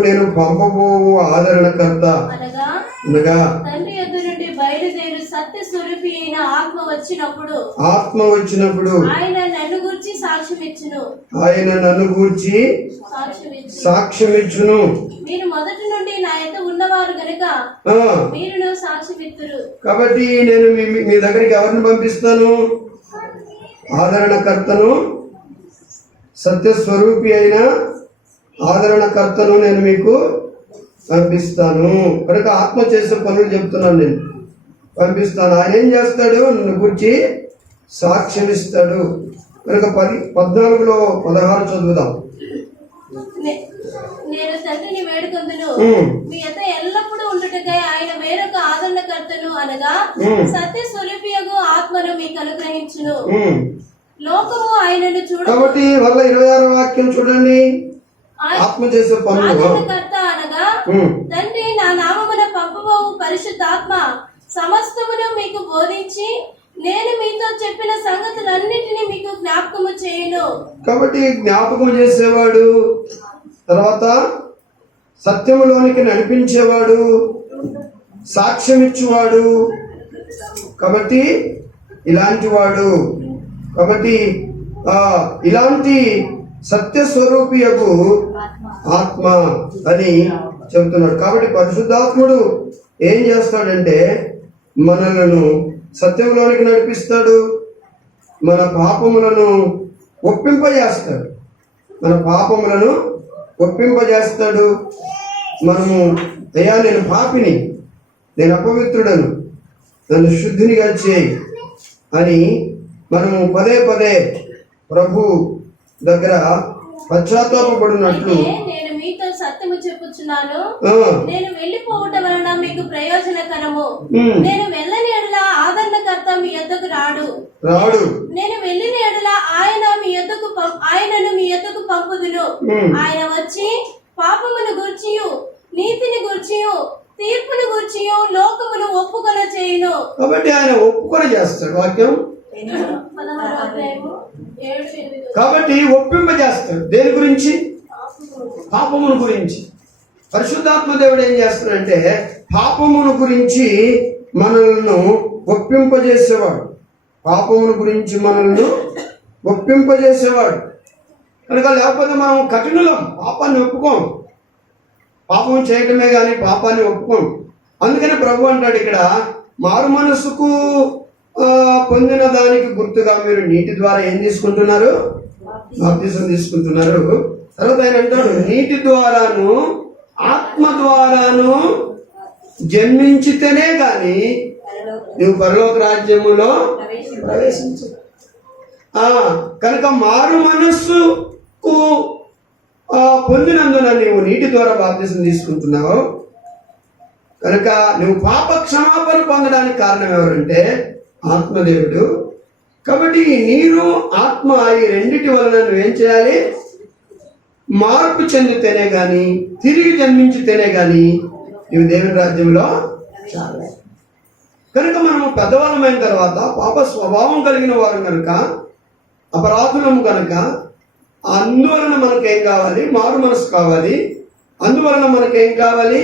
నేను పంపబోవు ఆదరణకర్త అనగా తండ్రి యొద్ద నుండి బయలుదేరు సత్య స్వరూపి అయిన ఆత్మ వచ్చినప్పుడు ఆయన నన్ను గూర్చి సాక్ష్యమిచ్చును. మీరు మొదటి నుండి నా యొద్ద ఉన్నవారు గనుక మీరును సాక్ష్యమిత్తురు. కాబట్టి నేను మీ దగ్గరికి ఎవరిని పంపిస్తాను? ఆదరణకర్తను, సత్యస్వరూపి అయిన ఆదరణకర్తను నేను మీకు పంపిస్తాను. కనుక ఆత్మ చేసే పనులు చెప్తున్నాను, నేను పంపిస్తాను. ఆయన ఏం చేస్తాడు? నిన్ను గురించి సాక్ష్యమిస్తాడు. కనుక 14:16 చదువుదాం. నేను తండ్రిని వేడుకొందును, మీ యొద్ద ఎల్లప్పుడూ ఉండుటకై ఆయన వేరొక ఆదరణకర్తను అనగా సత్య స్వరూపియగు ఆత్మను మీకు అనుగ్రహించును. లోకము ఆయనను చూడ. కాబట్టి 26వ వాక్యం చూడండి. ఆత్మ చేసే పనులు. ఆదరణకర్త అనగా తండ్రి నా నామమున పంపబోవు పరిశుద్ధాత్మ సమస్తమును మీకు బోధించి నేను మీతో చెప్పిన సంగతులన్నిటినీ మీకు జ్ఞాపకము చేయును. కాబట్టి జ్ఞాపకం చేసేవాడు, తర్వాత సత్యములోనికి నడిపించేవాడు, సాక్ష్యం ఇచ్చేవాడు. కాబట్టి ఇలాంటి వాడు. కాబట్టి ఇలాంటి సత్య స్వరూపియకు ఆత్మ అని చెబుతున్నాడు. కాబట్టి పరిశుద్ధాత్ముడు ఏం చేస్తాడంటే మనలను సత్యంలోనికి నడిపిస్తాడు, మన పాపములను ఒప్పింపజేస్తాడు, మన పాపములను ఒప్పింపజేస్తాడు. మనము అయ్యా నేను పాపిని, నేను అపవిత్రుడను, నన్ను శుద్ధినిగా చేయి అని మనము పదే పదే ప్రభు దగ్గర పశ్చాత్తాపపడినట్లు. అయితే నేను మీతో సత్యము చెప్పుచున్నాను, నేను వెళ్ళిపోవటం వలన మీకు ప్రయోజనకరము. నేను వెళ్ళని ఎడల ఆదరణకర్త మీ యొద్దకు రాడు. నేను వెళ్ళిన ఎడల ఆయనను మీ యొద్దకు పంపుదును. ఆయన వచ్చి పాపమును గూర్చియు నీతిని గూర్చియు తీర్పును గూర్చియు లోకమును ఒప్పుకొన చేయును. కాబట్టి ఆయన ఒప్పుకొన చేస్తాడు. వాక్యం 16వ అధ్యాయము 7-8. కాబట్టి ఒప్పింపజేస్తాడు. దేని గురించి? పాపమును గురించి. పరిశుద్ధాత్మ దేవుడు ఏం చేస్తాడంటే పాపమును గురించి మనల్ని ఒప్పింపజేసేవాడు. పాపమును గురించి మనల్ని ఒప్పింపజేసేవాడు కనుక, లేకపోతే మనం కఠినులం, పాపాన్ని ఒప్పుకోం. పాపం చేయటమే కానీ పాపాన్ని ఒప్పుకోం. అందుకని ప్రభు అంటాడు ఇక్కడ, మారు మనసుకు పొందిన దానికి గుర్తుగా మీరు నీటి ద్వారా ఏం తీసుకుంటున్నారు? బాప్తిసం తీసుకుంటున్నారు. తర్వాత ఆయన అంటాడు, నీటి ద్వారాను ఆత్మ ద్వారాను జన్మించితేనే గాని నువ్వు పరలోక రాజ్యములో ప్రవేశించు. కనుక మారు మనస్సుకు పొందినందున నీవు నీటి ద్వారా బాప్తిసం తీసుకుంటున్నావు కనుక నువ్వు పాప క్షమాపణ పొందడానికి కారణం ఎవరంటే ఆత్మదేవుడు. కాబట్టి ఈ నీరు ఆత్మ ఈ రెండిటి వలన నువ్వేం చేయాలి? మార్పు చెందితేనే గాని, తిరిగి జన్మించితేనే గాని నువ్వు దేవుని రాజ్యంలో చాలే. కనుక మనము పెద్దవాళ్ళమైన తర్వాత పాప స్వభావం కలిగిన వారు కనుక, అపరాధులము కనుక, అందువలన మనకేం కావాలి? మారు మనసు కావాలి. అందువలన మనకేం కావాలి?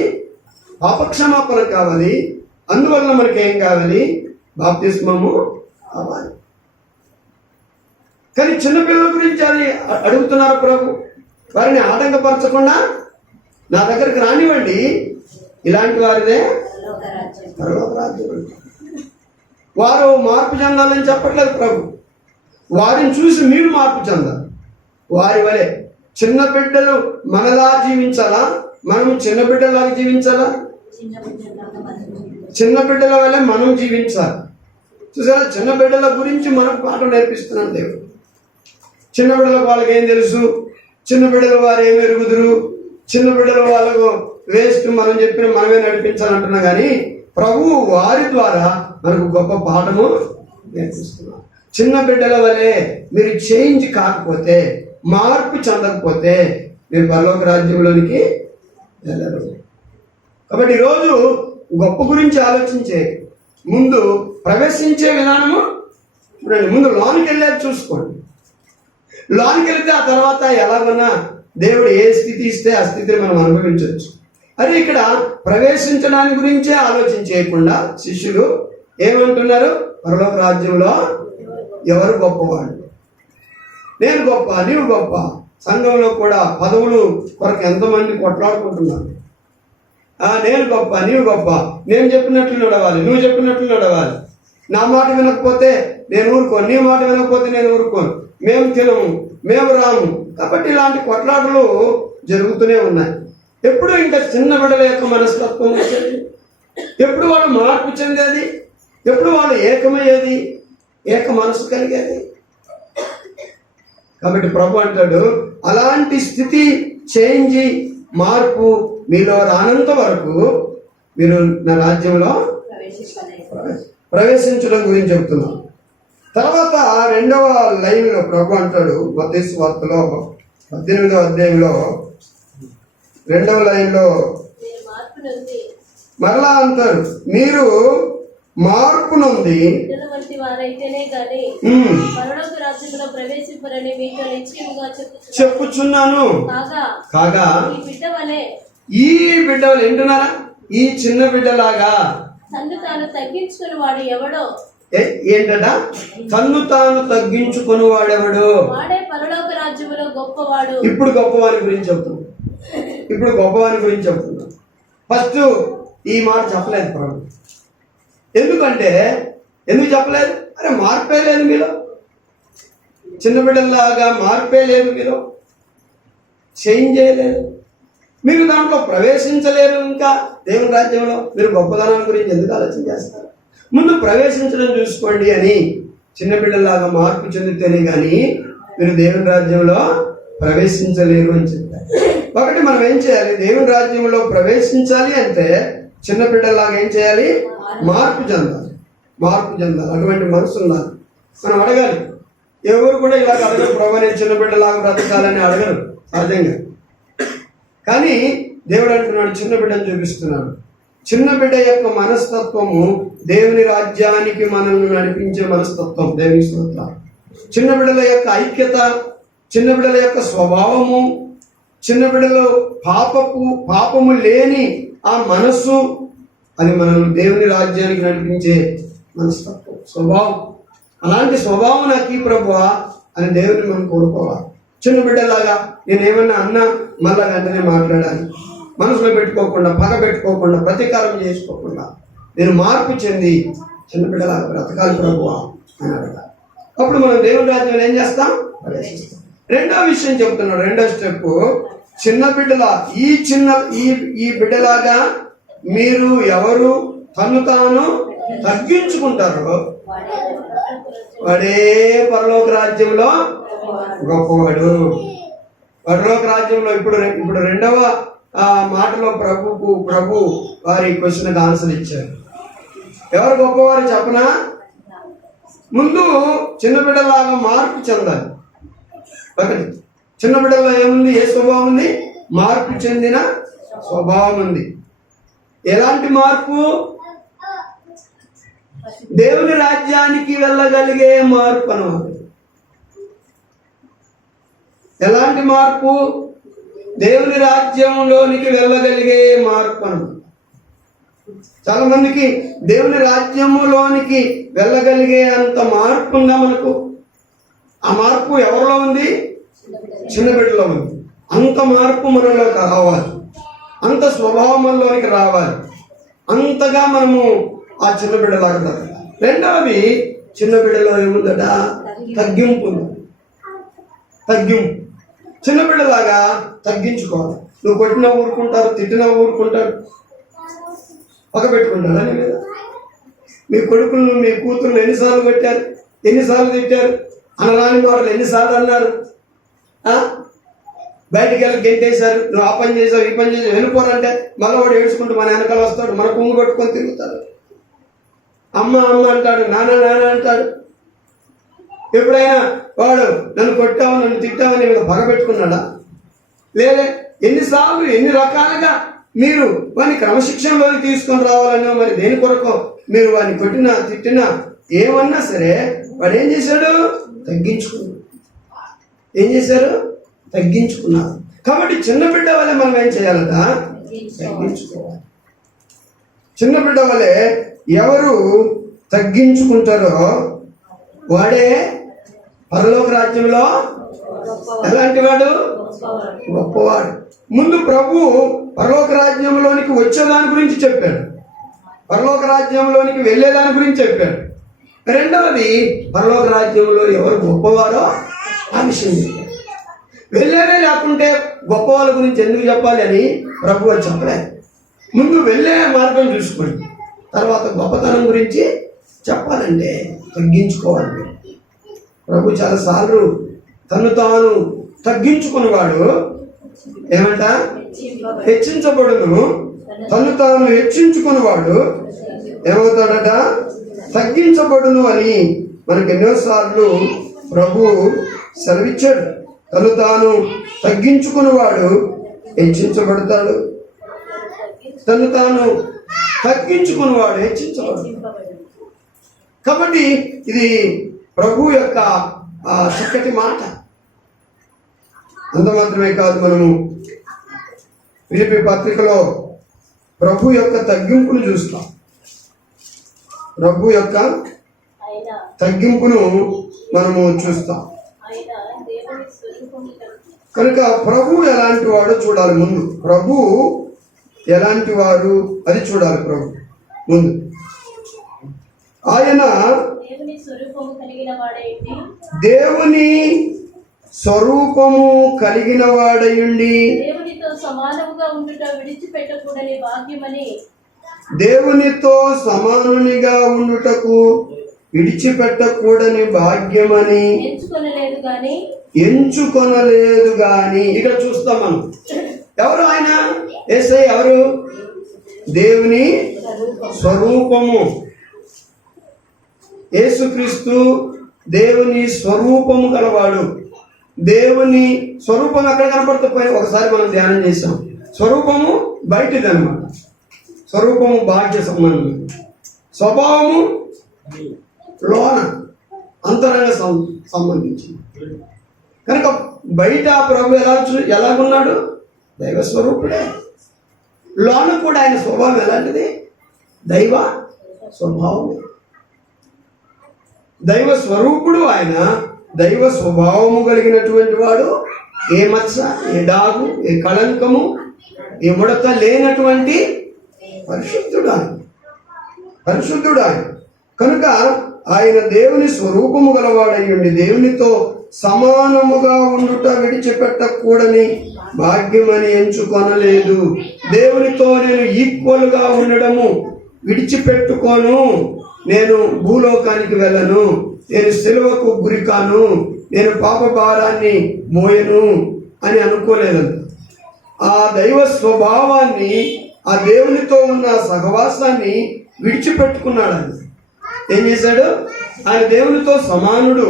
పాపక్షమాపణ కావాలి. అందువలన మనకేం కావాలి? బాప్తిస్మము కావాలి. కానీ చిన్నపిల్లల గురించి అది అడుగుతున్నారు ప్రభు. వారిని ఆటంకపరచకుండా నా దగ్గరికి రానివ్వండి, ఇలాంటి వారిదే పరలోక రాజ్యం. వారు మార్పు చెందాలని చెప్పట్లేదు ప్రభు. వారిని చూసి మీరు మార్పు చెందాలి. వారి వలె చిన్న బిడ్డలు మనలా జీవించాలా? మనము చిన్న బిడ్డలాగా జీవించాలా? చిన్న బిడ్డల వల్ల మనం జీవించాలి. చూసారా, చిన్న బిడ్డల గురించి మనకు పాఠం నేర్పిస్తున్నాడు దేవుడు. చిన్న బిడ్డలకు వాళ్ళకి ఏం తెలుసు? చిన్న బిడ్డలు వారు ఏమి ఎరుగుదురు? చిన్న బిడ్డలు వాళ్ళకు వేస్ట్, మనం చెప్పిన మనమే నడిపించాలంటున్నా కానీ ప్రభువు వారి ద్వారా మనకు గొప్ప పాఠము నేర్పిస్తున్నాం. చిన్న బిడ్డల వలె మీరు చేంజ్ కాకపోతే, మార్పు చెందకపోతే మీరు పరలోక రాజ్యంలోనికి వెళ్ళరు. కాబట్టి ఈరోజు గొప్ప గురించి ఆలోచించే ముందు ప్రవేశించే విధానము చూడండి. ముందు లోనికి వెళ్ళేది చూసుకోండి. లోనికి వెళితే ఆ తర్వాత ఎలాగన్నా దేవుడు ఏ స్థితి ఇస్తే ఆ స్థితిని మనం అనుభవించవచ్చు. అదే ఇక్కడ ప్రవేశించడానికి గురించే ఆలోచించేయకుండా శిష్యులు ఏమంటున్నారు? పరలోక రాజ్యంలో ఎవరు గొప్పవాడు? నేను గొప్ప, నీవు గొప్ప. సంఘంలో కూడా పదవులు కొరకు ఎంతమంది కొట్లాడుకుంటున్నారు. నేను గొప్ప, నీవు గొప్ప, నేను చెప్పినట్లు నడవాలి, నువ్వు చెప్పినట్లు నడవాలి, నా మాట వినకపోతే నేను ఊరుకోను, నీ మాట వినకపోతే నేను ఊరుకోను, మేము తినము, మేము రాము. కాబట్టి ఇలాంటి కొట్లాటలు జరుగుతూనే ఉన్నాయి. ఎప్పుడు ఇంకా చిన్న బిడ్డల యొక్క మనస్తత్వం వచ్చేది? ఎప్పుడు వాళ్ళు మార్పు చెందేది? ఎప్పుడు వాళ్ళు ఏకమయ్యేది? ఏక మనసు కలిగేది? కాబట్టి ప్రభు అంటాడు, అలాంటి స్థితి చేంజ్, మార్పు మీలో రానంత వరకు మీరు నా రాజ్యంలో ప్రవేశించడం గురించి చెప్తున్నాం. తర్వాత రెండవ లైన్లో ప్రభు అంటాడు, మత్తయి సువార్తలో 18వ అధ్యాయంలో 2వ లైన్లో మరలా అంటాడు, మీరు మార్పు నొంది చెప్పుచున్నాను. కాగా ఈ బిడ్డ వలె వింటున్నారా? ఈ చిన్న బిడ్డలాగా తన్ను తాను తగ్గించుకుని వాడు ఎవడో. ఏంటట? తన్ను తాను తగ్గించుకుని వాడెవడు? వాడే పరలోక రాజ్యములో గొప్పవాడు. ఇప్పుడు గొప్పవాడి గురించి చెప్తున్నాం. ఇప్పుడు గొప్పవాని గురించి చెప్తున్నాను. ఫస్ట్ ఈ మాట చెప్పలేదు ప్రభు. ఎందుకు చెప్పలేదు? అరే మార్పే లేదు మీలో, చిన్న బిడ్డల్లాగా మార్పే లేదు, మీలో చేంజ్ చేయలేదు, మీరు దాంట్లో ప్రవేశించలేరు. ఇంకా దేవుని రాజ్యంలో మీరు గొప్పదనాల గురించి ఎందుకు ఆలోచన చేస్తారు? ముందు ప్రవేశించడం చూసుకోండి అని, చిన్న బిడ్డల్లాగా మార్పు చెందితేనే కానీ మీరు దేవుని రాజ్యంలో ప్రవేశించలేరు అని చెప్పారు. ఒకటి మనం ఏం చేయాలి? దేవుని రాజ్యంలో ప్రవేశించాలి అంటే చిన్న బిడ్డల్లాగా ఏం చేయాలి? మార్పు చెందాలి. అటువంటి మనసు ఉండాలి. మనం అడగాలి. ఎవరు కూడా ఇలాగ అడగరు, ప్రభు నేను చిన్న బిడ్డలాగా బ్రతకాలని అడగరు సహజంగా. కానీ దేవుడు అంటున్నాడు, చిన్న బిడ్డను చూపిస్తున్నాడు. చిన్న బిడ్డ యొక్క మనస్తత్వము దేవుని రాజ్యానికి మనల్ని నడిపించే మనస్తత్వం. దేవుని స్తోత్రం. చిన్న బిడ్డల యొక్క ఐక్యత, చిన్న బిడ్డల యొక్క స్వభావము, చిన్న బిడ్డలో పాపము లేని ఆ మనస్సు, అది మనల్ని దేవుని రాజ్యానికి నడిపించే మనస్తత్వం, స్వభావం. అలాంటి స్వభావం నాకు ఈ ప్రభువా అని దేవుని మనం కోరుకోవాలి. చిన్న బిడ్డలాగా నేనేమన్నా అన్నా మళ్ళా వెంటనే మాట్లాడాలి, మనసులో పెట్టుకోకుండా, పగ పెట్టుకోకుండా, ప్రతీకారం చేసుకోకుండా నేను మార్పు చెంది చిన్న బిడ్డలాగా బ్రతకాలి ప్రభువా అని అడగాలి. అప్పుడు మనం దేవుని రాజ్యంలో ఏం చేస్తాం? ప్రవేశిస్తాం. రెండో విషయం చెప్తున్నాడు, రెండో స్టెప్, చిన్న బిడ్డల ఈ బిడ్డలాగా మీరు ఎవరు తను తాను తగ్గించుకుంటారో వాడే పరలోక రాజ్యంలో గొప్పవాడు. పరలోక రాజ్యంలో ఇప్పుడు రెండవ మాటలో ప్రభు వారి క్వశ్చన్కి ఆన్సర్ ఇచ్చారు. ఎవరు గొప్పవారు చెప్పనా? ముందు చిన్న బిడ్డలాగా మార్పు చెందాలి. ఒకటి, చిన్న బిడ్డలో ఏముంది? ఏ స్వభావం ఉంది? మార్పు చెందిన స్వభావం ఉంది. ఎలాంటి మార్పు? దేవుని రాజ్యానికి వెళ్ళగలిగే మార్పు అన్నమాట. ఎలాంటి మార్పు? దేవుని రాజ్యంలోనికి వెళ్ళగలిగే మార్పు అన్నమాట. చాలా మందికి దేవుని రాజ్యములోనికి వెళ్ళగలిగే అంత మార్పు ఉందా మనకు? ఆ మార్పు ఎవరిలో ఉంది? చిన్న బిడ్డలో ఉంది. అంత మార్పు మనలోకి రావాలి, అంత స్వభావం మనలోనికి రావాలి, అంతగా మనము ఆ చిన్న బిడ్డలాగా బ్రతకాలి. రెండవది, చిన్న బిడ్డలో ఏముందట? తగ్గింపు. చిన్న బిడ్డలాగా తగ్గించుకోవాలి. నువ్వు కొట్టినా ఊరుకుంటారు, తిట్టినా ఊరుకుంటారు, పక్క పెట్టుకుంటారా నీ మీద? మీ కొడుకులను, మీ కూతురును ఎన్నిసార్లు కొట్టారు, ఎన్నిసార్లు తిట్టారు, అనరాని మాటలు ఎన్నిసార్లు అన్నారు, బయటికి వెళ్ళి గెంటేశారు, నువ్వు ఆ పని చేసావు, ఈ పని చేసావు, వెళ్ళిపోరంటే మళ్ళీ వాడు ఏడ్చుకుంటూ మన వెనకాల వస్తాడు, మన కుంగు కొట్టుకొని తిరుగుతాడు, అమ్మ అంటాడు, నాన్న అంటాడు. ఎప్పుడైనా వాడు నన్ను కొట్టావు, నన్ను తిట్టావని మీద పగ పెట్టుకున్నాడా? లేదే. ఎన్నిసార్లు, ఎన్ని రకాలుగా మీరు వాడిని క్రమశిక్షణలోకి తీసుకొని రావాలన్నా, మరి దేని కొరకు మీరు వాడిని కొట్టినా తిట్టినా ఏమన్నా సరే వాడు ఏం చేశాడు? తగ్గించుకున్నాడు. ఏం చేశారు? తగ్గించుకున్నారు. కాబట్టి చిన్న బిడ్డ వల్లే మనం ఏం చేయాలట? తగ్గించుకోవాలి. చిన్న బిడ్డ వల్లే ఎవరు తగ్గించుకుంటారో వాడే పరలోక రాజ్యంలో ఎలాంటి వాడు? గొప్పవాడు. ముందు ప్రభు పరలోక రాజ్యంలోనికి వచ్చేదాని గురించి చెప్పాడు, పరలోక రాజ్యంలోనికి వెళ్ళేదాని గురించి చెప్పాడు. రెండవది, పరలోక రాజ్యంలో ఎవరు గొప్పవారో ఆ విషయం చెప్పాడు. వెళ్ళేదే లేకుంటే గొప్ప వాళ్ళ గురించి ఎందుకు చెప్పాలి అని ప్రభు చెప్పలేదు. ముందు వెళ్ళే మార్గం చూసుకోండి, తర్వాత గొప్పతనం గురించి చెప్పాలంటే తగ్గించుకోవాలి. ప్రభు చాలాసార్లు తను తాను తగ్గించుకున్నవాడు ఏమంట? హెచ్చించబడును. తను తాను హెచ్చించుకున్నవాడు ఏమవుతాడట? తగ్గించబడును అని మనకు ఎన్నోసార్లు ప్రభు సెలవిచ్చాడు. తను తాను తగ్గించుకున్నవాడు హెచ్చించబడతాడు, తను తాను తగ్గించుకున్నవాడు హెచ్చించబడతాడు. కాబట్టి ఇది ప్రభు యొక్క చక్కటి మాట. అంత మాత్రమే కాదు, మనము ఫిలిప్పీ పత్రికలో ప్రభు యొక్క తగ్గింపును చూస్తాం. ప్రభు యొక్క తగ్గింపును మనము చూస్తాం. కనుక ప్రభు ఎలాంటి వాడో చూడాలి ముందు. ప్రభు ఎలాంటి వారు అది చూడాలి ప్రభు ముందు. ఆయన దేవుని స్వరూపము కలిగిన వాడైంది, దేవుని స్వరూపము కలిగిన వాడయుండి దేవునితో సమానముగా ఉండుట విడిచిపెట్టకూడని భాగ్యమని, దేవునితో సమానునిగా ఉండుటకు విడిచిపెట్టకూడని భాగ్యమని ఎంచుకొనలేదు గాని. ఇక్కడ చూస్తాం మనం, ఎవరు ఆయన? యేసయ్య ఎవరు? దేవుని స్వరూపము. యేసుక్రీస్తు దేవుని స్వరూపము గలవాడు. దేవుని స్వరూపం ఎక్కడ కనపడకపోయినా ఒకసారి మనం ధ్యానం చేసాం. స్వరూపము బయటిది అన్నమాట. స్వరూపము బాహ్య సంబంధం, స్వభావము లోన అంతరంగ సంబంధించింది. కనుక బయట ప్రభు ఎలాగున్నాడు? దైవ స్వరూపుడే. లోన కూడా ఆయన స్వభావం ఎలాంటిది? దైవ స్వభావమే. దైవ స్వరూపుడు ఆయన, దైవ స్వభావము కలిగినటువంటి వాడు. ఏ మత్స, ఏ డాగు, ఏ కళంకము, ఏ ముడత లేనటువంటి పరిశుద్ధుడు ఆయన. పరిశుద్ధుడు ఆయన. కనుక ఆయన దేవుని స్వరూపము గలవాడయ్యుండి దేవునితో సమానముగా ఉండుట విడిచిపెట్టకూడని భాగ్యమని ఎంచుకొనలేదు. దేవునితో నేను ఈక్వల్ గా ఉండడము విడిచిపెట్టుకోను, నేను భూలోకానికి వెళ్ళను, నేను సిలువకు గురికాను, నేను పాప భారాన్ని మోయను అని అనుకోలేదంట. ఆ దైవ స్వభావాన్ని, ఆ దేవునితో ఉన్న సహవాసాన్ని విడిచిపెట్టుకున్నాడు. ఆయన ఏం చేశాడు? ఆయన దేవునితో సమానుడు,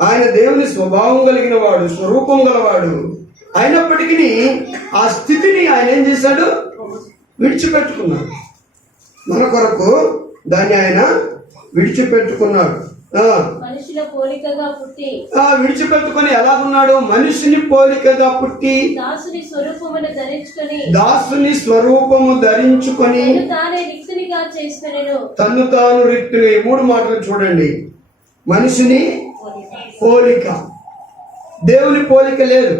ఆయన దేవుని స్వభావం కలిగిన వాడు, స్వరూపం గలవాడు అయినప్పటికీ ఆ స్థితిని ఆయన ఏం చేశాడు? విడిచిపెట్టుకున్నాడు. మన కొరకు దాన్ని ఆయన విడిచిపెట్టుకున్నాడు. మనిషిని పోలికగా పుట్టి, విడిచిపెట్టుకుని ఎలా ఉన్నాడు? మనిషిని పోలికగా పుట్టి దాసుని స్వరూపమును ధరించుకొని, దాసుని స్వరూపము ధరించుకొని తన్ను తాను రిక్తుని. మూడు మాటలు చూడండి. మనిషిని పోలిక, దేవుని పోలిక లేదు,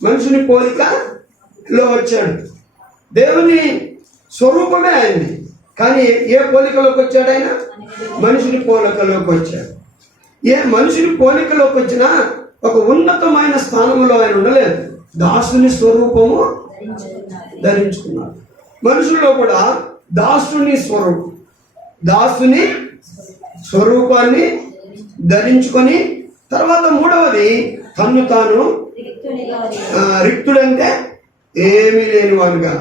మనిషిని పోలికలో వచ్చాడు. దేవుని స్వరూపమే ఆయనది, కానీ ఏ పోలికలోకి వచ్చాడు? ఆయన మనిషిని పోలికలోకి వచ్చాడు. ఏ మనిషిని పోలికలోకి వచ్చినా ఒక ఉన్నతమైన స్థానంలో ఆయన ఉండలేదు. దాసుని స్వరూపము ధరించుకున్నాడు. మనుషుల్లో కూడా దాసుని స్వరూపాన్ని ధరించుకొని, తర్వాత మూడవది తన్ను తాను రిక్తుడంటే ఏమీ లేని వాడుగా.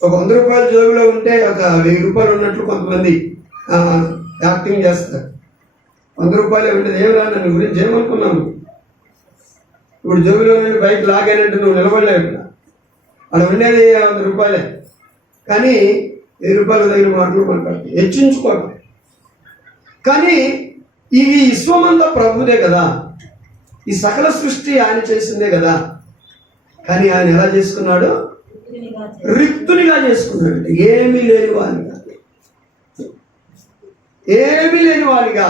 ఒక 100 రూపాయల జోబులో ఉంటే ఒక 1000 రూపాయలు ఉన్నట్లు కొంతమంది యాక్టింగ్ చేస్తారు. 100 రూపాయలు ఉండేది ఏం రా, నన్ను గురించి ఏమనుకున్నాను, ఇప్పుడు జోబులో నుండి బైక్ లాగానంటే నువ్వు నిలబడలేవు. అలా ఉండేది 100 రూపాయలే, కానీ 1000 రూపాయలు తగిన మాటలు మాట్లాడుతుంది, హెచ్చించుకోవడం. కానీ ఈ విశ్వమంతా ప్రభుదే కదా, ఈ సకల సృష్టి ఆయన చేసిందే కదా. కానీ ఆయన ఎలా చేసుకున్నాడు? రిక్తునిగా చేసుకున్నాడు. ఏమీ లేని వాడిగా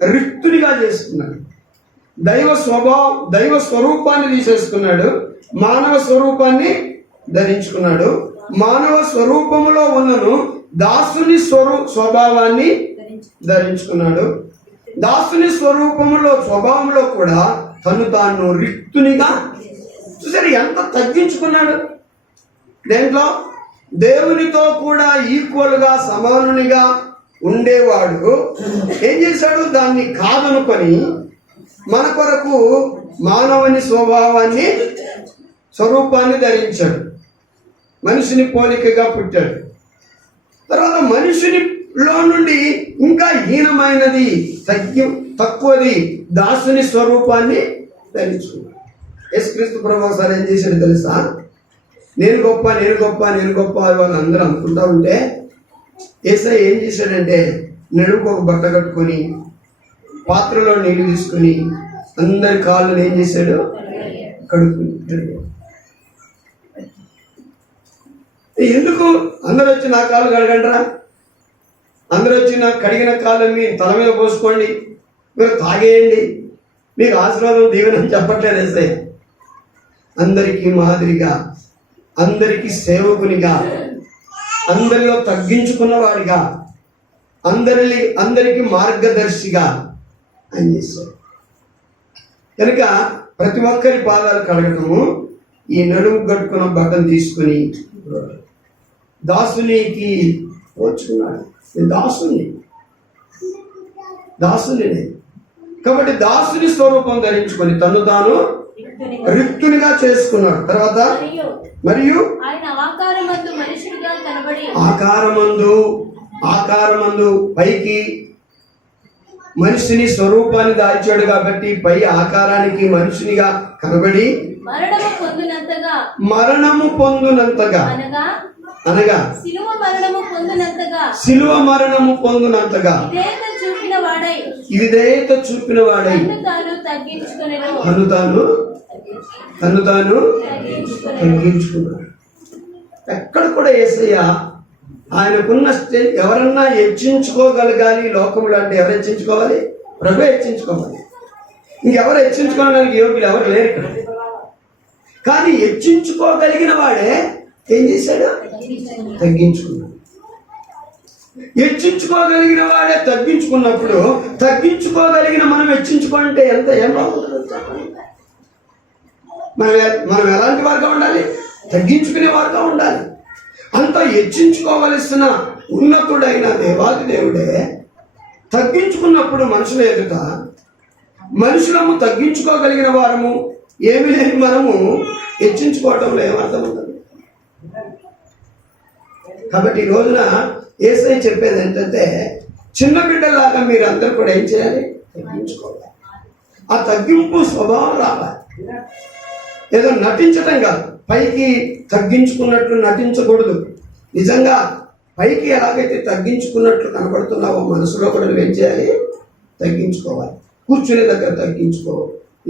రిక్తునిగా చేసుకున్నాడు. దైవ స్వరూపాన్ని తీసేసుకున్నాడు, మానవ స్వరూపాన్ని ధరించుకున్నాడు. మానవ స్వరూపములో ఉన్నను దాసుని స్వభావాన్ని ధరించుకున్నాడు. దాసుని స్వభావంలో కూడా తను తాను రిక్తునిగా. చూసారు ఎంత తగ్గించుకున్నాడు? దేంట్లో? దేవునితో కూడా ఈక్వల్ గా సమానునిగా ఉండేవాడు ఏం చేశాడు? దాన్ని కాదనుకొని మన కొరకు మానవుని స్వరూపాన్ని ధరించాడు. మనిషిని పోలికగా పుట్టాడు. తర్వాత మనుషునిలో నుండి ఇంకా హీనమైనది, తక్కువది దాసుని స్వరూపాన్ని ధరించుకున్నాడు. యేసుక్రీస్తు ప్రభువు ఒకసారి ఏం చేశాడు తెలుసా? నేను గొప్ప వాళ్ళు అందరూ అనుకుంటా ఉంటే యేసయ్య ఏం చేశాడంటే నడుముకు ఒక బట్ట కట్టుకొని పాత్రలో నీళ్లు తీసుకుని అందరి కాళ్ళను ఏం చేశాడు? కడుక్కుని. ఎందుకు? అందరూ వచ్చి నా కాళ్ళు కడగండిరా, అందరూ వచ్చి నాకు కడిగిన కాళ్ళని మీ తల మీద పోసుకోండి, మీరు తాగేయండి మీకు ఆశీర్వాదం దీవెనని చెప్పట్లేదు యేసయ్య. అందరికీ మాదిరిగా, అందరికీ సేవకునిగా, అందరిలో తగ్గించుకున్నవాడిగా, అందరికి మార్గదర్శిగా ఆయన చేశాడు. కనుక ప్రతి ఒక్కరి పాదాలు కడగటము, ఈ నడుము కట్టుకున్న బట్టను తీసుకుని దాసునికి పోల్చుకున్నాడు. నేను దాసుని కాబట్టి దాసుని స్వరూపం ధరించుకొని తను తాను రిక్తునిగా చేసుకున్నాడు. తర్వాత మరియు ఆయన ఆకారమందు మనుషుడిగా కనబడి, ఆకారమందు పైకి మనిషిని స్వరూపాన్ని దాల్చాడు కాబట్టి పై ఆకారానికి మనుషునిగా కనబడి మరణము పొందునంతగా అనగా శిలువ మరణము పొందునంతగా విధేయత చూపిన వాడై తను తాను తగ్గించుకున్నాడు. ఎక్కడ కూడా యేసయ్య ఆయనకున్న స్టేజ్ ఎవరన్నా హెచ్చించుకోగలగాలి లోకంలో అంటే ఎవరు హెచ్చించుకోవాలి? ప్రభు హెచ్చించుకోవాలి. ఇంకెవరు హెచ్చించుకోవడానికి యోగ్యులు ఎవరు లేరు ఇక్కడ. కానీ హెచ్చించుకోగలిగిన వాడే ఏం చేశాడు? తగ్గించుకున్నాడు. హెచ్చించుకోగలిగిన వాడే తగ్గించుకున్నప్పుడు తగ్గించుకోగలిగిన మనం హెచ్చించుకుంటే ఏం బాగుంటుందో చెప్పండి. మనం ఎలాంటి వారుగా ఉండాలి? తగ్గించుకునే వారుగా ఉండాలి. అంత హెచ్చించుకోవలసిన ఉన్నతుడైన దేవాది దేవుడే తగ్గించుకున్నప్పుడు మనుషుల ఎదుట మనుషులము తగ్గించుకోగలిగిన వారము ఏమి లేని మనము హెచ్చించుకోవటంలో ఏమర్థం ఉంటుంది? కాబట్టి ఈ రోజున యేసయ్య చెప్పేది ఏంటంటే చిన్న బిడ్డలాగా మీరు అందరూ కూడా ఏం చేయాలి? తగ్గించుకోవాలి. ఆ తగ్గింపు స్వభావం రావాలి. ఏదో నటించటం కాదు. పైకి తగ్గించుకున్నట్లు నటించకూడదు. నిజంగా పైకి ఎలాగైతే తగ్గించుకున్నట్లు కనబడుతున్నావో మనసులో కూడా నువ్వేం చేయాలి? తగ్గించుకోవాలి. కూర్చునే దగ్గర తగ్గించుకో,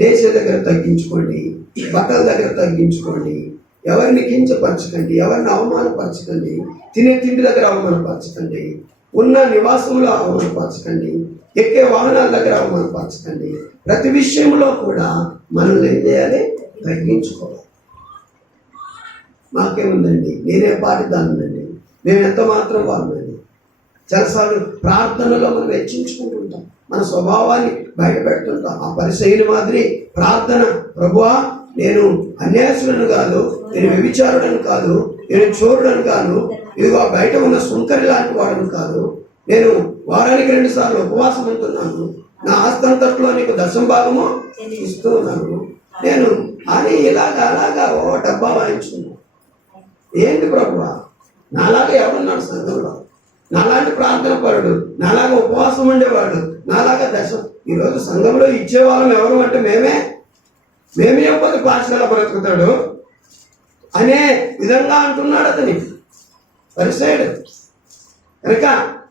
లేచే దగ్గర తగ్గించుకోండి, బట్టల దగ్గర తగ్గించుకోండి, ఎవరిని కించపరచకండి, ఎవరిని అవమానపరచకండి, తినే తిండి దగ్గర అవమానపరచకండి, ఉన్న నివాసంలో అవమానపరచకండి, ఎక్కే వాహనాల దగ్గర అవమానపరచకండి. ప్రతి విషయంలో కూడా మనల్ని ఏం చేయాలి? తగ్గించుకోవాలి. మాకేముందండి, నేనే పాటి దాన్నండి, మేము ఎంత మాత్రం వాళ్ళండి. చాలాసార్లు ప్రార్థనలో మనం హెచ్చించుకుంటుంటాం, మన స్వభావాన్ని బయట పెడుతుంటాం. ఆ పరిసయ్యుల మాదిరి ప్రార్థన, ప్రభువా నేను అన్యాయసులను కాదు, నేను వ్యభిచారుడను కాదు, నేను చోరుడను కాదు, ఇదిగో బయట ఉన్న సుంకరి లాంటి వాడను కాదు, నేను వారానికి 2 సార్లు ఉపవాసం ఉంటున్నాను, నా ఆస్తంతట్లో నీకు దశంభాగము ఇస్తూ ఉన్నాను నేను అని అలాగా ఓ డబ్బా వాయించుకున్నాను. ఏంటి ప్రభువా, నాలాగా ఎవరున్నాడు సంఘంలో? నాలాంటి ప్రార్థన పరుడు, నాలాగా ఉపవాసం ఉండేవాడు, నాలాగా ఈరోజు సంఘంలో ఇచ్చేవాళ్ళం ఎవరు అంటే మేమే ఇవ్వకపోతే పాఠశాల బ్రతుకుతాడు అనే విధంగా అంటున్నాడు అతని పరిసైడు. కనుక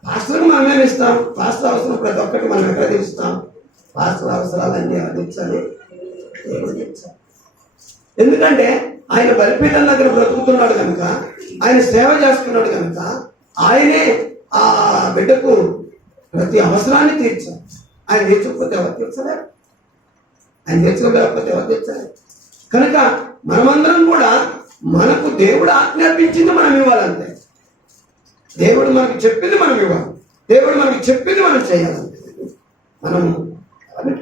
పాస్టర్కి మనమేమి ఇస్తాం? పాస్టర్ అవసరం ప్రతి ఒక్కటి మనం ఎక్కడ తీస్తాం? పాస్టర్ అవసరాలన్నీ అందించాలి, దేవుడు ఇచ్చాలి. ఎందుకంటే ఆయన బలిపీఠం దగ్గర బ్రతుకుతున్నాడు కనుక, ఆయన సేవ చేస్తున్నాడు కనుక, ఆయనే ఆ బిడ్డకు ప్రతి అవసరాన్ని తీర్చాలి. ఆయన తీర్చకపోతే ఎవరు తీర్చలేరు, ఆయన తీర్చుకోలేకపోతే ఎవరు తీర్చలేరు. కనుక మనమందరం కూడా మనకు దేవుడు ఆజ్ఞాపించింది మనం ఇవ్వాలంతే. దేవుడు మనకు చెప్పింది మనం ఇవ్వాలి, దేవుడు మనకు చెప్పింది మనం చేయాలంటే. మనం అవన్నీ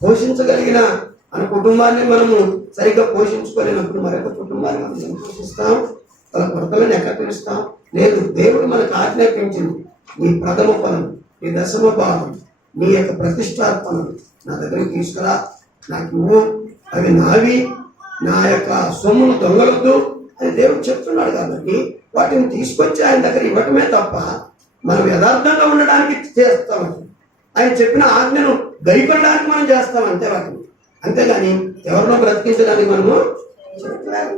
పోషించగలిగిన మన కుటుంబాన్ని మనము సరిగ్గా పోషించుకోలేనప్పుడు మరొక కుటుంబాన్ని మనం పోషిస్తాం, వాళ్ళ కొరతలను ఎక్కడ తెలుస్తాం? లేదు, దేవుడు మనకు ఆజ్ఞాపించింది, నీ ప్రథమ ఫలం, నీ దశమ భాగం, నీ యొక్క ప్రతిష్టార్పణలు నా దగ్గరికి తీసుకురా, నాకు ఇవ్వు, అవి నావి, నా యొక్క సొమ్మును దొంగలొద్దు అని దేవుడు చెప్తున్నాడు. కాబట్టి వాటిని తీసుకొచ్చి ఆయన దగ్గర ఇవ్వటమే తప్ప మనం యథార్థంగా ఉండడానికి చేస్తామంటే, ఆయన చెప్పిన ఆజ్ఞను గైకొనడానికి మనం చేస్తామంటే వాటిని, అంతేగాని ఎవరినో బ్రతికించడానికి మనము చెప్పలేము.